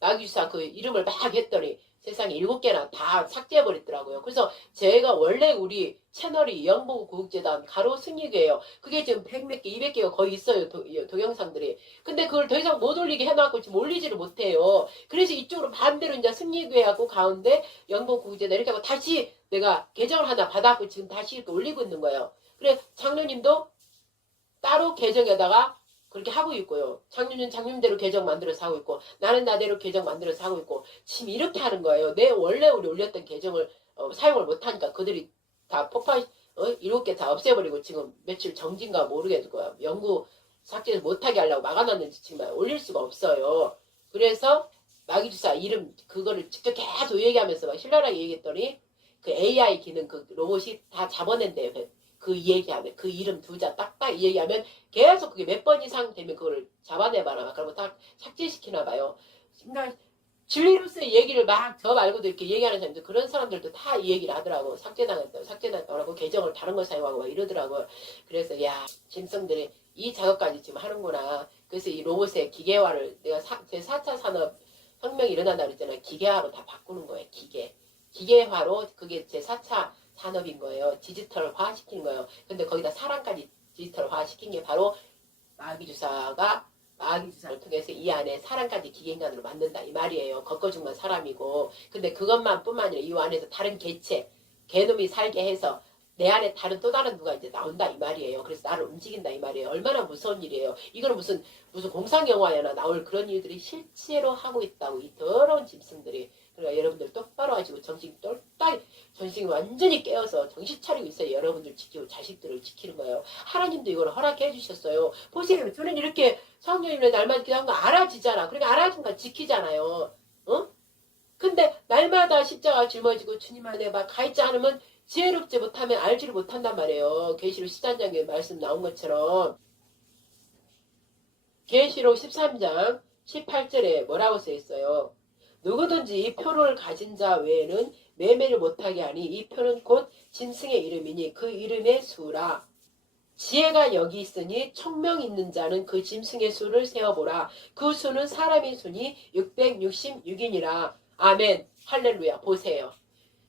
마귀주사 그 이름을 막 했더니, 세상에 7개나 다 삭제해버리더라고요. 그래서 제가 원래 우리 채널이 영보구국재단 가로 승리교예요. 그게 지금 100몇 개, 200개가 거의 있어요. 동영상들이. 근데 그걸 더 이상 못 올리게 해놔갖고 지금 올리지를 못해요. 그래서 이쪽으로 반대로 이제 승리교회하고 가운데 영보구국재단 이렇게 하고 다시 내가 계정을 하나 받아갖고 지금 다시 이렇게 올리고 있는 거예요. 그래 장로님도 따로 계정에다가 그렇게 하고 있고요. 장님은 장님대로 계정 만들어서 하고 있고 나는 나대로 계정 만들어서 하고 있고 지금 이렇게 하는 거예요. 내 원래 우리 올렸던 계정을 사용을 못하니까 그들이 다 폭발 7개 다 없애버리고 지금 며칠 정지인가 모르겠고요. 영구 삭제 못하게 하려고 막아놨는지 지금 올릴 수가 없어요. 그래서 마귀주사 이름 그거를 직접 계속 얘기하면서 막 신랄하게 얘기했더니 그 AI 기능 그 로봇이 다 잡아낸대요. 그 얘기하면 그 이름 두자 딱딱 얘기하면 계속 그게 몇 번 이상 되면 그걸 잡아내봐라 그러고 딱 삭제시키나 봐요. 그러니까 진리로서의 얘기를 막 저 말고도 이렇게 얘기하는 사람들 그런 사람들도 다 이 얘기를 하더라고. 삭제당했다고 계정을 다른 걸 사용하고 막 이러더라고요. 그래서 야 짐승들이 이 작업까지 지금 하는구나. 그래서 이 로봇의 기계화를 내가 제 4차 산업 혁명이 일어난다 그랬잖아요. 기계화로 다 바꾸는 거예요. 기계화로 그게 제 4차 산업인 거예요. 디지털화 시킨 거예요. 근데 거기다 사람까지 디지털화 시킨 게 바로 마귀주사를 통해서 이 안에 사람까지 기계인간으로 만든다 이 말이에요. 겉거중만 사람이고. 근데 그것만 뿐만 아니라 이 안에서 다른 개놈이 살게 해서 내 안에 또 다른 누가 이제 나온다 이 말이에요. 그래서 나를 움직인다 이 말이에요. 얼마나 무서운 일이에요. 이거는 무슨 공상영화에나 나올 그런 일들이 실제로 하고 있다고 이 더러운 짐승들이. 그러니까 여러분들 똑바로 하시고 정신이 완전히 깨어서 정신 차리고 있어요. 여러분들 지키고 자식들을 지키는 거예요. 하나님도 이걸 허락해 주셨어요. 보세요. 저는 이렇게 성령님의 날마다 기도한 거 알아지잖아. 그러니까 알아진가 지키잖아요. 근데 날마다 십자가 짊어지고 주님 안에 막 가있지 않으면 지혜롭지 못하면 알지를 못한단 말이에요. 계시록 13장에 말씀 나온 것처럼 계시록 13장 18절에 뭐라고 써 있어요. 누구든지 이 표를 가진 자 외에는 매매를 못하게 하니 이 표는 곧 짐승의 이름이니 그 이름의 수라. 지혜가 여기 있으니 총명 있는 자는 그 짐승의 수를 세어보라. 그 수는 사람의 수니 666이니라. 아멘. 할렐루야. 보세요.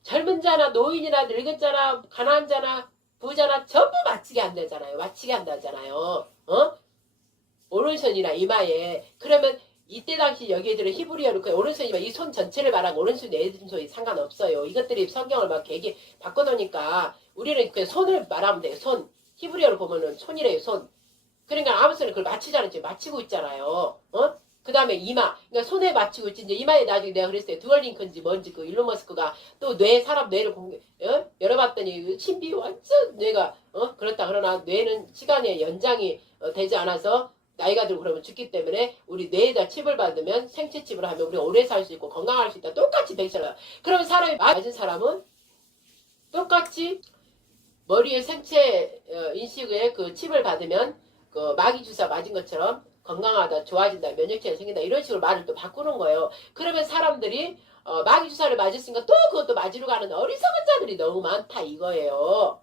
젊은 자나 노인이나 늙은 자나 가난한 자나 부자나 전부 맞추게 한다잖아요. 맞추게 한다잖아요. 오른손이나 이마에. 그러면 이때 당시 여기에들은 히브리어로 그 오른손이면 이 손 전체를 말하고 오른손 내손이 상관없어요. 이것들이 성경을 막 되게 바꿔놓으니까 우리는 그냥 손을 말하면 돼요. 손. 히브리어로 보면은 손이래요. 손. 그러니까 아무 손을 그걸 맞추자는 지금 맞추고 있잖아요. 그 다음에 이마. 그러니까 손에 맞추고 있지. 이제 이마에 나중에 내가 그랬어요. 듀얼링크인지 뭔지 그 일론 머스크가 또 사람 뇌를 열어봤더니 신비 완전 뇌가 그렇다. 그러나 뇌는 시간의 연장이 되지 않아서 나이가 들고 그러면 죽기 때문에 우리 뇌에다 칩을 받으면 생체 칩을 하면 우리가 오래 살 수 있고 건강할 수 있다. 똑같이 백설아. 그러면 사람이 맞은 사람은 똑같이 머리에 생체 인식에 그 칩을 받으면 그 마귀 주사 맞은 것처럼 건강하다, 좋아진다, 면역체가 생긴다 이런 식으로 말을 또 바꾸는 거예요. 그러면 사람들이 마귀 주사를 맞았으니까 또 그것도 맞으러 가는 어리석은 자들이 너무 많다 이거예요.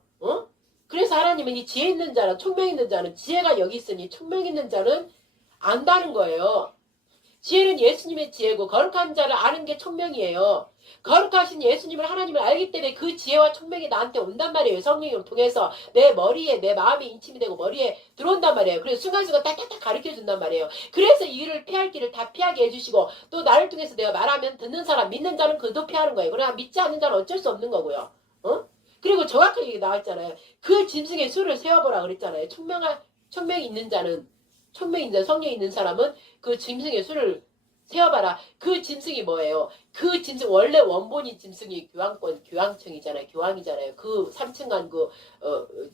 그래서 하나님은 이 지혜 있는 자는 총명 있는 자는 지혜가 여기 있으니 총명 있는 자는 안다는 거예요. 지혜는 예수님의 지혜고 거룩한 자를 아는 게 총명이에요. 거룩하신 예수님을 하나님을 알기 때문에 그 지혜와 총명이 나한테 온단 말이에요. 성령을 통해서 내 머리에 내 마음이 인침이 되고 머리에 들어온단 말이에요. 그래서 순간순간 딱딱딱 가르쳐준단 말이에요. 그래서 이 일을 피할 길을 다 피하게 해주시고 또 나를 통해서 내가 말하면 듣는 사람 믿는 자는 그도 피하는 거예요. 그러나 믿지 않는 자는 어쩔 수 없는 거고요. 그리고 정확하게 나왔잖아요. 그 짐승의 수를 세어보라 그랬잖아요. 총명이 있는 자는 총명이 있는 자, 성령이 있는 사람은 그 짐승의 수를 세어봐라. 그 짐승이 뭐예요? 그 짐승 원래 원본인 짐승이 교황청이잖아요. 교황이잖아요. 그 3층간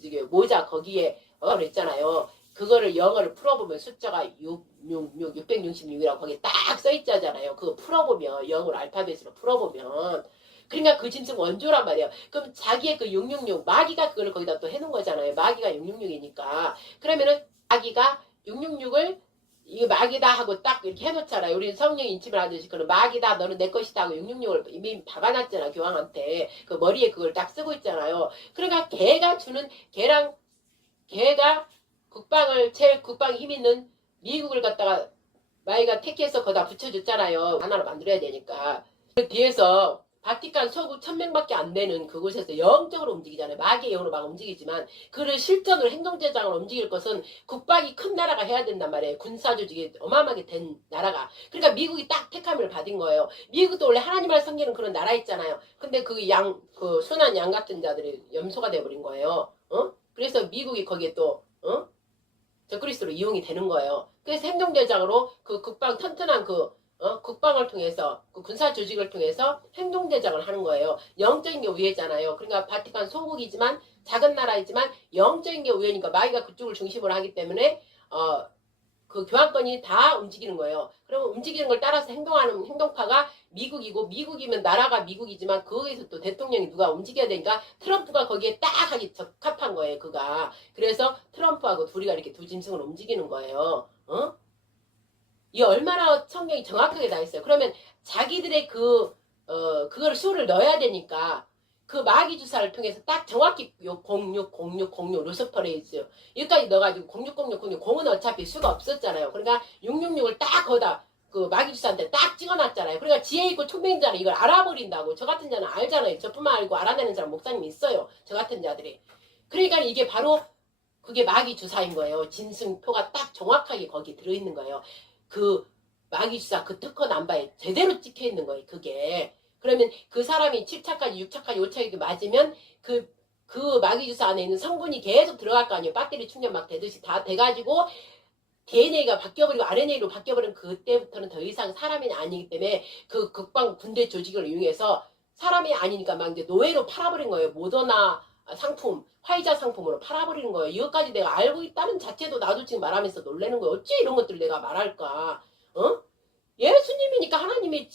이게 모자 거기에 그랬잖아요. 그거를 영어를 풀어보면 숫자가 666이라고 거기에 딱 써있잖아요. 그거 풀어보면 영어로 알파벳으로 풀어보면 그러니까 그 짐승 원조란 말이에요. 그럼 자기의 그 666 마귀가 그걸 거기다 또 해놓은 거잖아요. 마귀가 666이니까 그러면은 마귀가 666을 이게 마귀다 하고 딱 이렇게 해놓잖아요. 우리는 성령 인침을 하듯이 그는 마귀다 너는 내 것이다 하고 666을 이미 박아놨잖아 교황한테. 그 머리에 그걸 딱 쓰고 있잖아요. 그러니까 걔가 제일 국방에 힘 있는 미국을 갖다가 마귀가 택해서 거기다 붙여줬잖아요. 하나로 만들어야 되니까. 그 뒤에서 바티칸 소국 1000명밖에 안 되는 그곳에서 영적으로 움직이잖아요. 마귀의 영으로 막 움직이지만 그를 실전으로 행동제장으로 움직일 것은 국방이 큰 나라가 해야 된단 말이에요. 군사조직이 어마어마하게 된 나라가. 그러니까 미국이 딱 택함을 받은 거예요. 미국도 원래 하나님을 섬기는 그런 나라 있잖아요. 근데 그 순한 양 같은 자들이 염소가 돼버린 거예요. 그래서 미국이 거기에 또 적그리스도로 이용이 되는 거예요. 그래서 행동대장으로 그 국방 튼튼한 국방을 통해서 그 군사 조직을 통해서 행동대장을 하는 거예요. 영적인 게 우회잖아요. 그러니까 바티칸 소국이지만 작은 나라이지만 영적인 게 우회니까 마귀가 그쪽을 중심으로 하기 때문에 그 교황권이 다 움직이는 거예요. 그러면 움직이는 걸 따라서 행동하는 행동파가 미국이고 미국이면 나라가 미국이지만 거기서 또 대통령이 누가 움직여야 되니까 트럼프가 거기에 딱 하기 적합한 거예요. 그가. 그래서 트럼프하고 둘이가 이렇게 두 짐승을 움직이는 거예요. 이 얼마나 성경이 정확하게 다 있어요. 그러면 자기들의 그걸 수를 넣어야 되니까 그 마귀 주사를 통해서 딱 정확히 요 060606 루스퍼레이즈 여기까지 넣어가지고 060606 공은 어차피 수가 없었잖아요. 그러니까 666을 딱 거다 그 마귀 주사한테 딱 찍어놨잖아요. 그러니까 지혜 있고 총명인 자는 이걸 알아버린다고. 저 같은 자는 알잖아요. 저뿐만 알고 알아내는 사람 목사님이 있어요. 저 같은 자들이. 그러니까 이게 바로 그게 마귀 주사인 거예요. 진승표가 딱 정확하게 거기 들어있는 거예요. 그 마귀 주사 그 특허 남바에 제대로 찍혀 있는 거예요. 그게. 그러면 그 사람이 7차까지 6차까지 5차까지 맞으면 그 마귀 주사 안에 있는 성분이 계속 들어갈 거 아니에요. 배터리 충전 막 되듯이 다 돼가지고 DNA가 바뀌어버리고 RNA로 바뀌어버리면 그때부터는 더 이상 사람이 아니기 때문에 그 국방 군대 조직을 이용해서 사람이 아니니까 막 이제 노예로 팔아버린 거예요. 모더나 상품, 화이자 상품으로 팔아버리는 거예요. 이것까지 내가 알고 있다는 자체도 나도 지금 말하면서 놀라는 거예요. 어찌 이런 것들을 내가 말할까? 예수님이니까 하나님의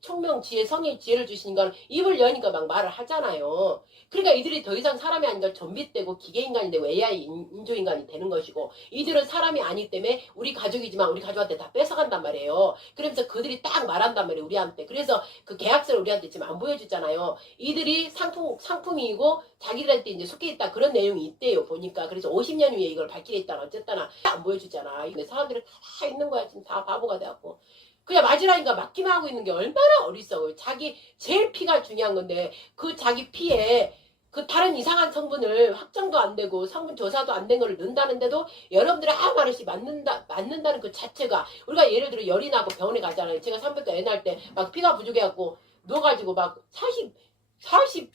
총명, 지혜, 성의 지혜를 주시니까 입을 여니까 막 말을 하잖아요. 그러니까 이들이 더 이상 사람이 아니라 좀비되고 기계인간이 되고 AI 인조인간이 되는 것이고 이들은 사람이 아니기 때문에 우리 가족이지만 우리 가족한테 다 뺏어간단 말이에요. 그러면서 그들이 딱 말한단 말이에요. 우리한테. 그래서 그 계약서를 우리한테 지금 안 보여주잖아요. 이들이 상품이고 자기들한테 이제 속해 있다 그런 내용이 있대요. 보니까. 그래서 50년 후에 이걸 밝히려 있다나 어쨌다나 안 보여주잖아. 근데 사람들이 다 있는 거야. 지금 다 바보가 돼갖고. 그냥 맞으라니까 맞기만 하고 있는 게 얼마나 어리석어요. 자기 제일 피가 중요한 건데 그 자기 피에 그 다른 이상한 성분을 확정도 안 되고 성분 조사도 안 된 걸 넣는다는데도 여러분들이 아무 말 없이 맞는다는 그 자체가 우리가 예를 들어 열이 나고 병원에 가잖아요. 제가 300도 애 낳을 때 막 피가 부족해갖고 누워가지고 막 40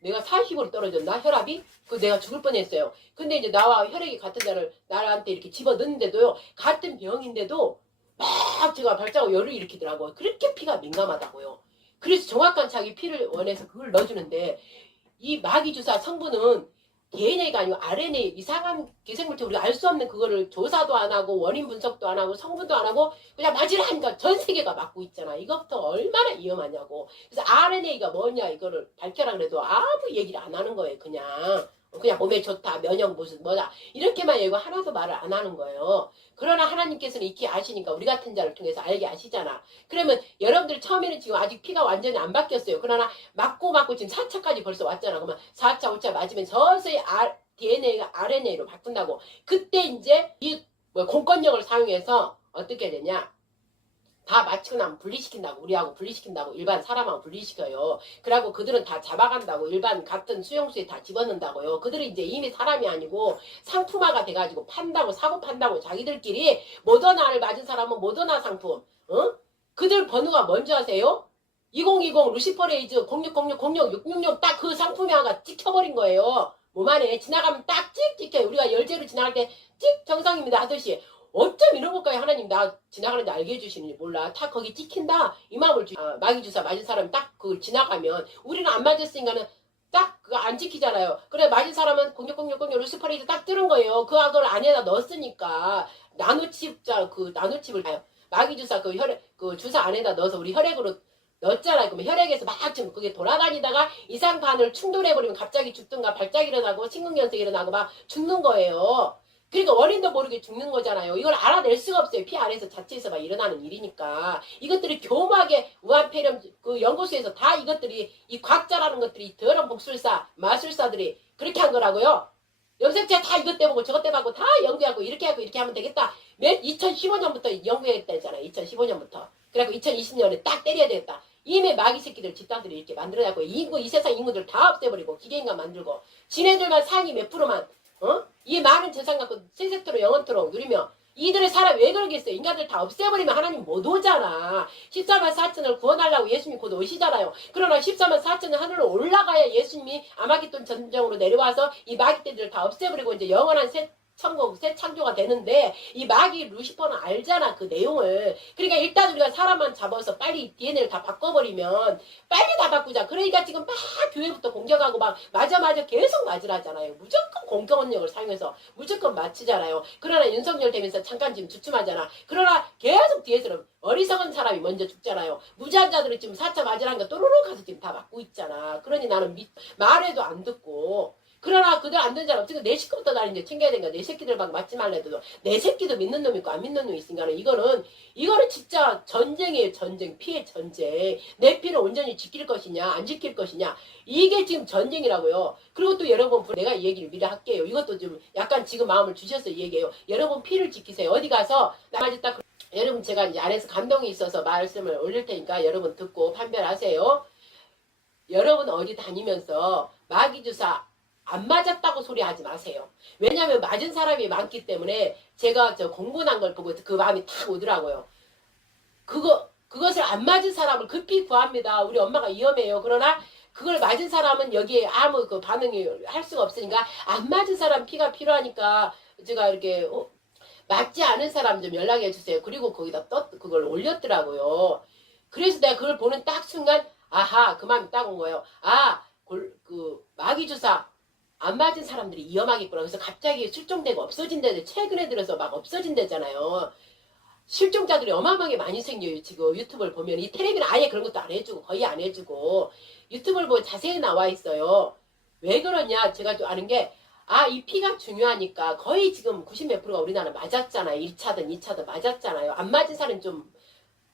내가 40으로 떨어졌나 혈압이? 그 내가 죽을 뻔했어요. 근데 이제 나와 혈액이 같은 자를 나한테 이렇게 집어 넣는데도요. 같은 병인데도 막 제가 발작하고 열을 일으키더라고요. 그렇게 피가 민감하다고요. 그래서 정확한 자기 피를 원해서 그걸 넣어주는데 이 마귀주사 성분은 DNA가 아니고 RNA 이상한 기생물체 우리가 알 수 없는 그거를 조사도 안 하고 원인 분석도 안 하고 성분도 안 하고 그냥 맞으라니까 전 세계가 맞고 있잖아. 이것부터 얼마나 위험하냐고. 그래서 RNA가 뭐냐 이거를 밝혀라 그래도 아무 얘기를 안 하는 거예요. 그냥 몸에 좋다 면역 무슨 뭐다 이렇게만 얘기하고 하나도 말을 안 하는 거예요. 그러나 하나님께서는 익히 아시니까 우리 같은 자를 통해서 알게 하시잖아. 그러면 여러분들 처음에는 지금 아직 피가 완전히 안 바뀌었어요. 그러나 맞고 지금 4차까지 벌써 왔잖아. 그러면 4차 5차 맞으면 서서히 DNA가 RNA로 바꾼다고. 그때 이제 이 공권력을 사용해서 어떻게 되냐 다 마치고 나면 분리시킨다고. 우리하고 분리시킨다고. 일반 사람하고 분리시켜요. 그러고 그들은 다 잡아간다고. 일반 같은 수용소에 다 집어넣는다고요. 그들은 이제 이미 사람이 아니고 상품화가 돼가지고 판다고 사고 판다고 자기들끼리 모더나를 맞은 사람은 모더나 상품. 그들 번호가 뭔지 아세요? 2020 루시퍼레이즈 060606 딱 그 상품화가 찍혀버린 거예요. 몸 안에 지나가면 딱 찍 찍혀요. 우리가 열제로 지나갈 때 찍 정상입니다 하듯이 어쩜 이런 것까지 하나님 나 지나가는데 알게 해주시는지 몰라. 다 거기 찍힌다. 이 마음을 마귀 주사 맞은 사람이 딱 그걸 지나가면 우리는 안 맞았으니까는 딱 그거 안 지키잖아요. 그래 맞은 사람은 공격공격공격 루시퍼레이드 딱 뜨는 거예요. 그걸 안에다 넣었으니까 나노칩을 마귀 주사 그 혈액 그 주사 안에다 넣어서 우리 혈액으로 넣었잖아요. 그러면 혈액에서 막 지금 그게 돌아다니다가 이상반을 충돌해버리면 갑자기 죽든가 발작 일어나고 심근경색 일어나고 막 죽는 거예요. 그러니까 원인도 모르게 죽는 거잖아요. 이걸 알아낼 수가 없어요. 피 안에서 자체에서 막 일어나는 일이니까. 이것들이 교묘하게 우한폐렴 그 연구소에서 다 이것들이 이 과학자라는 것들이 더러운 복술사, 마술사들이 그렇게 한 거라고요. 염색체 다 이것 때문에 저것 때문에 다 연구하고 이렇게 하고 이렇게 하면 되겠다. 2015년부터 연구했다잖아요. 2015년부터. 그래갖고 2020년에 딱 때려야 되겠다. 이미 마귀 새끼들 집단들이 이렇게 만들어놨고 이 세상 인구들 다 없애버리고 기계인간 만들고 지네들만 상위 몇 프로만 이 많은 재산 갖고 세세토록 영원토록 누리며 이들의 사람 왜 그러겠어요. 인간들 다 없애버리면 하나님 못 오잖아. 14만 4천을 구원하려고 예수님이 곧 오시잖아요. 그러나 14만 4천은 하늘로 올라가야 예수님이 아마겟돈 전쟁으로 내려와서 이 마귀떼들을 다 없애버리고 이제 영원한 새 천국 새 창조가 되는데 이 마귀 루시퍼는 알잖아 그 내용을. 그러니까 일단 우리가 사람만 잡아서 빨리 DNA를 다 바꿔버리면 빨리 다 바꾸자. 그러니까 지금 막 교회부터 공격하고 막 맞아 계속 맞으라잖아요. 무조건 공격원력을 사용해서 무조건 맞히잖아요. 그러나 윤석열 되면서 잠깐 지금 주춤하잖아. 그러나 계속 뒤에서는 어리석은 사람이 먼저 죽잖아요. 무지한 자들은 지금 4차 맞으라는 거 또로록 가서 지금 다 맞고 있잖아. 그러니 나는 말해도 안 듣고 그러나 그들 안 되는 사람 없으니까 내 식구부터 나 이제 챙겨야 되니까 내 새끼들 막 맞지 말래도 내 새끼도 믿는 놈 있고 안 믿는 놈 있으니까 이거는 진짜 전쟁이에요. 전쟁 피해 전쟁. 내 피를 온전히 지킬 것이냐 안 지킬 것이냐 이게 지금 전쟁이라고요. 그리고 또 여러분 내가 이 얘기를 미리 할게요. 이것도 좀 약간 지금 마음을 주셔서 얘기해요. 여러분 피를 지키세요. 어디 가서 나맞았다 여러분 제가 이제 안에서 감동이 있어서 말씀을 올릴 테니까 여러분 듣고 판별하세요. 여러분 어디 다니면서 마귀 주사 안 맞았다고 소리하지 마세요. 왜냐하면 맞은 사람이 많기 때문에 제가 저 공부한 걸 보고 그 마음이 탁 오더라고요. 그것을 안 맞은 사람을 급히 구합니다. 우리 엄마가 위험해요. 그러나 그걸 맞은 사람은 여기에 아무 그 반응이 할 수가 없으니까 안 맞은 사람 피가 필요하니까 제가 이렇게 맞지 않은 사람 좀 연락해 주세요. 그리고 거기다 그걸 올렸더라고요. 그래서 내가 그걸 보는 딱 순간 아하 그 마음이 딱 온 거예요. 그 마귀 주사 안 맞은 사람들이 위험하겠구나. 그래서 갑자기 실종되고 없어진다는데 최근에 들어서 막 없어진다잖아요. 실종자들이 어마어마하게 많이 생겨요. 지금 유튜브를 보면 이 텔레비는 아예 그런 것도 안 해주고 거의 안 해주고 유튜브를 보면 자세히 나와 있어요. 왜 그러냐 제가 좀 아는 게 이 피가 중요하니까 거의 지금 90몇 프로가 우리나라 맞았잖아요. 1차든 2차든 맞았잖아요. 안 맞은 사람은 좀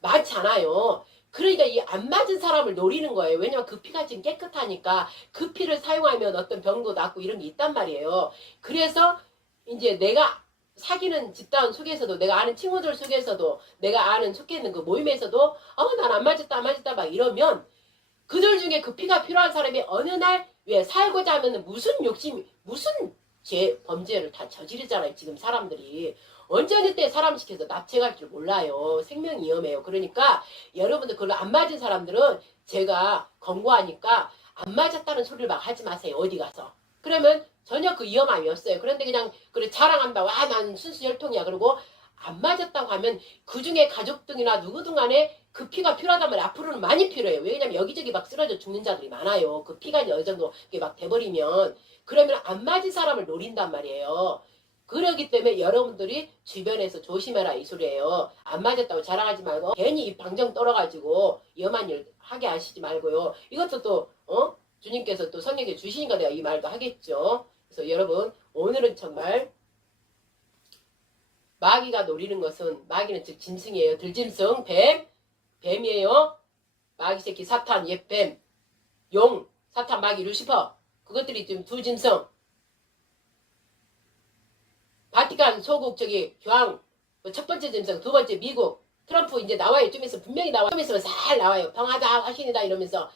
많잖아요. 그러니까 이 안 맞은 사람을 노리는 거예요. 왜냐면 그 피가 지금 깨끗하니까 그 피를 사용하면 어떤 병도 낫고 이런 게 있단 말이에요. 그래서 이제 내가 사귀는 집단 속에서도 내가 아는 친구들 속에서도 내가 아는 속해 있는 그 모임에서도 난 안 맞았다 막 이러면 그들 중에 그 피가 필요한 사람이 어느 날 왜 살고자 하면 무슨 욕심이 무슨 범죄를 다 저지르잖아요. 지금 사람들이. 언제 어느 때 사람 시켜서 납치할 줄 몰라요. 생명이 위험해요. 그러니까 여러분들 그걸 안 맞은 사람들은 제가 권고하니까 안 맞았다는 소리를 막 하지 마세요. 어디 가서. 그러면 전혀 그 위험함이 없어요. 그런데 그냥 그래 자랑한다고 난 순수 혈통이야. 그리고 안 맞았다고 하면 그중에 가족등이나 누구든 간에 그 피가 필요하다면 앞으로는 많이 필요해요. 왜냐면 여기저기 막 쓰러져 죽는 자들이 많아요. 그 피가 어느 정도 막 돼버리면 그러면 안 맞은 사람을 노린단 말이에요. 그러기 때문에 여러분들이 주변에서 조심해라 이 소리예요. 안 맞았다고 자랑하지 말고 괜히 이 방정 떨어가지고 위험한 일 하게 하시지 말고요. 이것도 또 주님께서 또 성령에 주시니까 내가 이 말도 하겠죠. 그래서 여러분 오늘은 정말 마귀가 노리는 것은 마귀는 즉 짐승이에요. 들짐승 뱀이에요. 마귀 새끼 사탄 옛뱀 용 사탄 마귀 루시퍼 그것들이 좀 두 짐승 바티칸 소국 교황 첫 번째 짐승 두 번째 미국 트럼프 이제 나와요. 좀 있으면 분명히 나와요. 좀 있으면 살 나와요. 평화다 화신이다 이러면서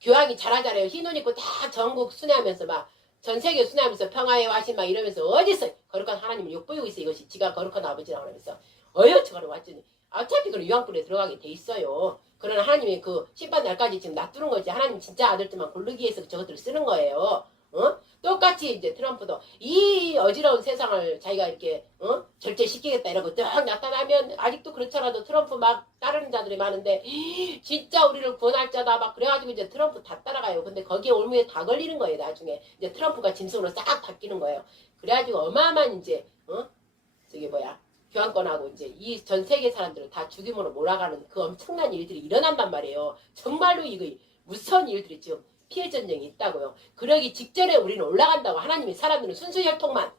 교황이 잘하잖아요. 흰 옷 입고 다 전국 순회하면서 막 전 세계 순회하면서 평화의 화신 막 이러면서 어디서 거룩한 하나님을 욕보이고 있어. 이것이 지가 거룩한 아버지라고 하면서 어여처럼 왔더니 어차피 그런 유황불에 들어가게 돼 있어요. 그러나 하나님이 그 심판 날까지 지금 놔두는 거지. 하나님 진짜 아들들만 고르기 위해서 저것들을 쓰는 거예요. 똑같이 이제 트럼프도 이 어지러운 세상을 자기가 이렇게 절제시키겠다 이러고 딱 나타나면 아직도 그렇잖아도 트럼프 막 따르는 자들이 많은데 진짜 우리를 구원할 자다 막 그래가지고 이제 트럼프 다 따라가요. 근데 거기에 올무에 다 걸리는 거예요. 나중에 이제 트럼프가 짐승으로 싹 바뀌는 거예요. 그래가지고 어마어마한 이제 저기 뭐야 교환권하고 이제 이 전 세계 사람들을 다 죽임으로 몰아가는 그 엄청난 일들이 일어난단 말이에요. 정말로 이거 무서운 일들이 지금 피해 전쟁이 있다고요. 그러기 직전에 우리는 올라간다고. 하나님이 사람들은 순수 혈통만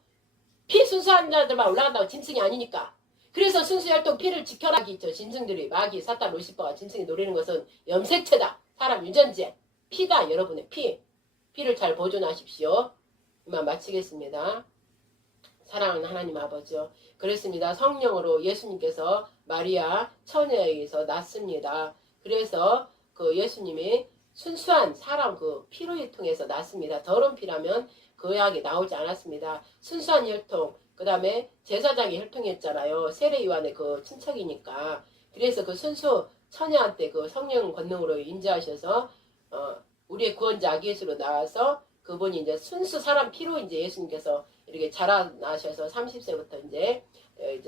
피 순수한 자들만 올라간다고. 짐승이 아니니까. 그래서 순수 혈통 피를 지켜나기 있죠. 짐승들이 마귀 사탄 루시퍼가 짐승이 노리는 것은 염색체다. 사람 유전제 피다. 여러분의 피를 잘 보존하십시오. 이만 마치겠습니다. 사랑하는 하나님 아버지요. 그랬습니다. 성령으로 예수님께서 마리아 처녀에 의해서 낳습니다. 그래서 그 예수님이 순수한 사람 그 피로 혈통에서 낳습니다. 더러운 피라면 그 약이 나오지 않았습니다. 순수한 혈통, 그 다음에 제사장의 혈통이었잖아요. 세례 요한의 그 친척이니까. 그래서 그 순수 처녀한테 그 성령 권능으로 임재하셔서 우리의 구원자 아기 예수로 나와서 그분이 이제 순수 사람 피로 이제 예수님께서 이렇게 자라나셔서 30세부터 이제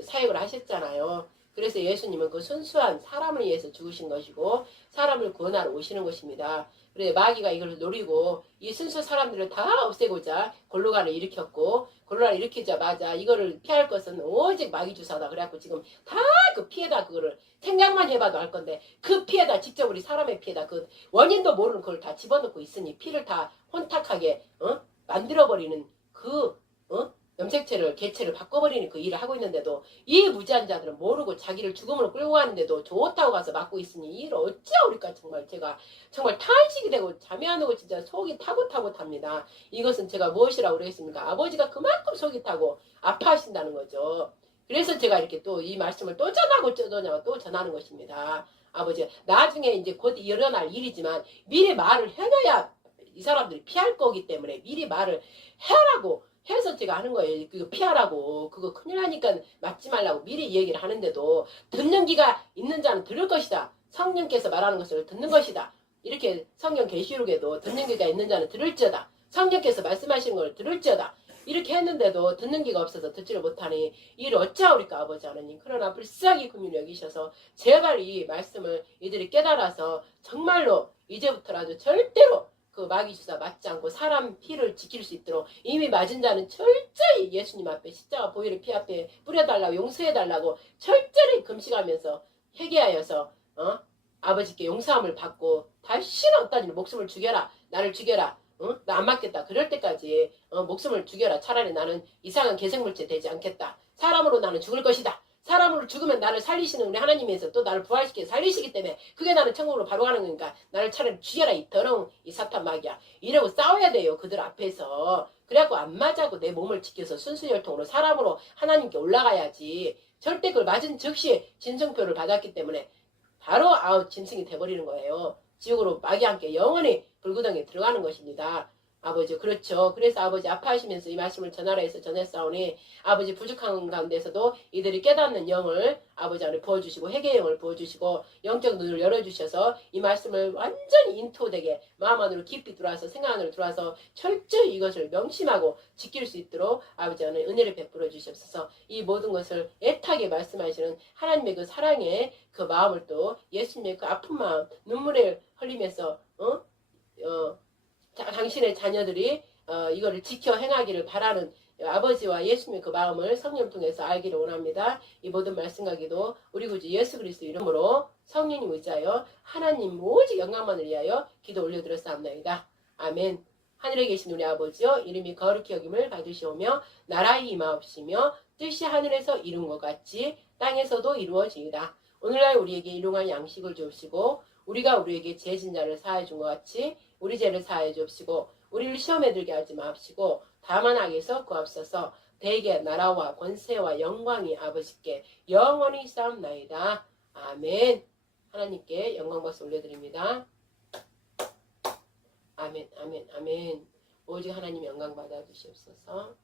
사역을 하셨잖아요. 그래서 예수님은 그 순수한 사람을 위해서 죽으신 것이고 사람을 구원하러 오시는 것입니다. 그래 마귀가 이걸 노리고 이 순수 사람들을 다 없애고자 골로가를 일으켰고 골로가를 일으키자마자 이거를 피할 것은 오직 마귀 주사다. 그래갖고 지금 다 그 피에다 그거를 생각만 해봐도 알 건데 그 피에다 직접 우리 사람의 피에다 그 원인도 모르는 그걸 다 집어넣고 있으니 피를 다 혼탁하게 만들어버리는 그 염색체를 개체를 바꿔버리는 그 일을 하고 있는데도 이 무지한 자들은 모르고 자기를 죽음으로 끌고 가는데도 좋다고 가서 막고 있으니 이 일을 어찌하오리까. 정말 제가 정말 탄식이 되고 잠이 안 오고 진짜 속이 타고탑니다. 이것은 제가 무엇이라고 그랬습니까? 아버지가 그만큼 속이 타고 아파하신다는 거죠. 그래서 제가 이렇게 또 이 말씀을 또 전하고 또 전하는 것입니다. 아버지 나중에 이제 곧 일어날 일이지만 미리 말을 해놔야 이 사람들이 피할 거기 때문에 미리 말을 해라고 해서 제가 하는 거예요. 그거 피하라고. 그거 큰일 나니까 맞지 말라고 미리 얘기를 하는데도 듣는 귀가 있는 자는 들을 것이다. 성령께서 말하는 것을 듣는 것이다. 이렇게 성경 계시록에도 듣는 귀가 있는 자는 들을지어다. 성령께서 말씀하시는 걸 들을지어다. 이렇게 했는데도 듣는 귀가 없어서 듣지를 못하니 이를 어찌하오리까 아버지 하나님. 그러나 불쌍히 긍휼히 여기셔서 제발 이 말씀을 이들이 깨달아서 정말로 이제부터라도 절대로 그 마귀 주사 맞지 않고 사람 피를 지킬 수 있도록 이미 맞은 자는 철저히 예수님 앞에 십자가 보혈의 피 앞에 뿌려달라고 용서해달라고 철저히 금식하면서 회개하여서 아버지께 용서함을 받고 다시는 어떤 일 목숨을 죽여라. 나를 죽여라. 나 안 맞겠다. 그럴 때까지 목숨을 죽여라. 차라리 나는 이상한 개생물체 되지 않겠다. 사람으로 나는 죽을 것이다. 사람으로 죽으면 나를 살리시는 우리 하나님께서 또 나를 부활시켜 살리시기 때문에 그게 나는 천국으로 바로 가는 거니까 나를 차라리 죽여라. 이 더러운 이 사탄 마귀야. 이러고 싸워야 돼요. 그들 앞에서. 그래갖고 안 맞아고 내 몸을 지켜서 순수혈통으로 사람으로 하나님께 올라가야지. 절대 그걸 맞은 즉시 진성표를 받았기 때문에 바로 짐승이 돼버리는 거예요. 지옥으로 마귀와 함께 영원히 불구덩이에 들어가는 것입니다. 아버지 그렇죠. 그래서 아버지 아파하시면서 이 말씀을 전하라 해서 전했사오니 아버지 부족한 가운데서도 이들이 깨닫는 영을 아버지 안에 부어주시고 회개의 영을 부어주시고 영적 눈을 열어주셔서 이 말씀을 완전히 인토되게 마음 안으로 깊이 들어와서 생각 안으로 들어와서 철저히 이것을 명심하고 지킬 수 있도록 아버지 안에 은혜를 베풀어 주시옵소서. 이 모든 것을 애타게 말씀하시는 하나님의 그 사랑의 그 마음을 또 예수님의 그 아픈 마음 눈물을 흘리면서 당신의 자녀들이 이거를 지켜 행하기를 바라는 아버지와 예수님의 그 마음을 성령 통해서 알기를 원합니다. 이 모든 말씀과 기도 우리 구주 예수 그리스도 이름으로 성령님 의지하여 하나님 오직 영광만을 위하여 기도 올려드렸사옵나이다. 아멘. 하늘에 계신 우리 아버지여 이름이 거룩히 여김을 받으시오며 나라의 임하옵시며 뜻이 하늘에서 이룬 것 같이 땅에서도 이루어지이다. 오늘날 우리에게 일용할 양식을 주옵시고 우리가 우리에게 죄 진 자를 사하여 준 것 같이 우리 죄를 사하여 주옵시고 우리를 시험에 들게 하지 마옵시고 다만 악에서 구하옵소서. 대개 나라와 권세와 영광이 아버지께 영원히 쌓옵나이다. 아멘. 하나님께 영광 박수 올려드립니다. 아멘 아멘 아멘. 오직 하나님 영광 받아 주시옵소서.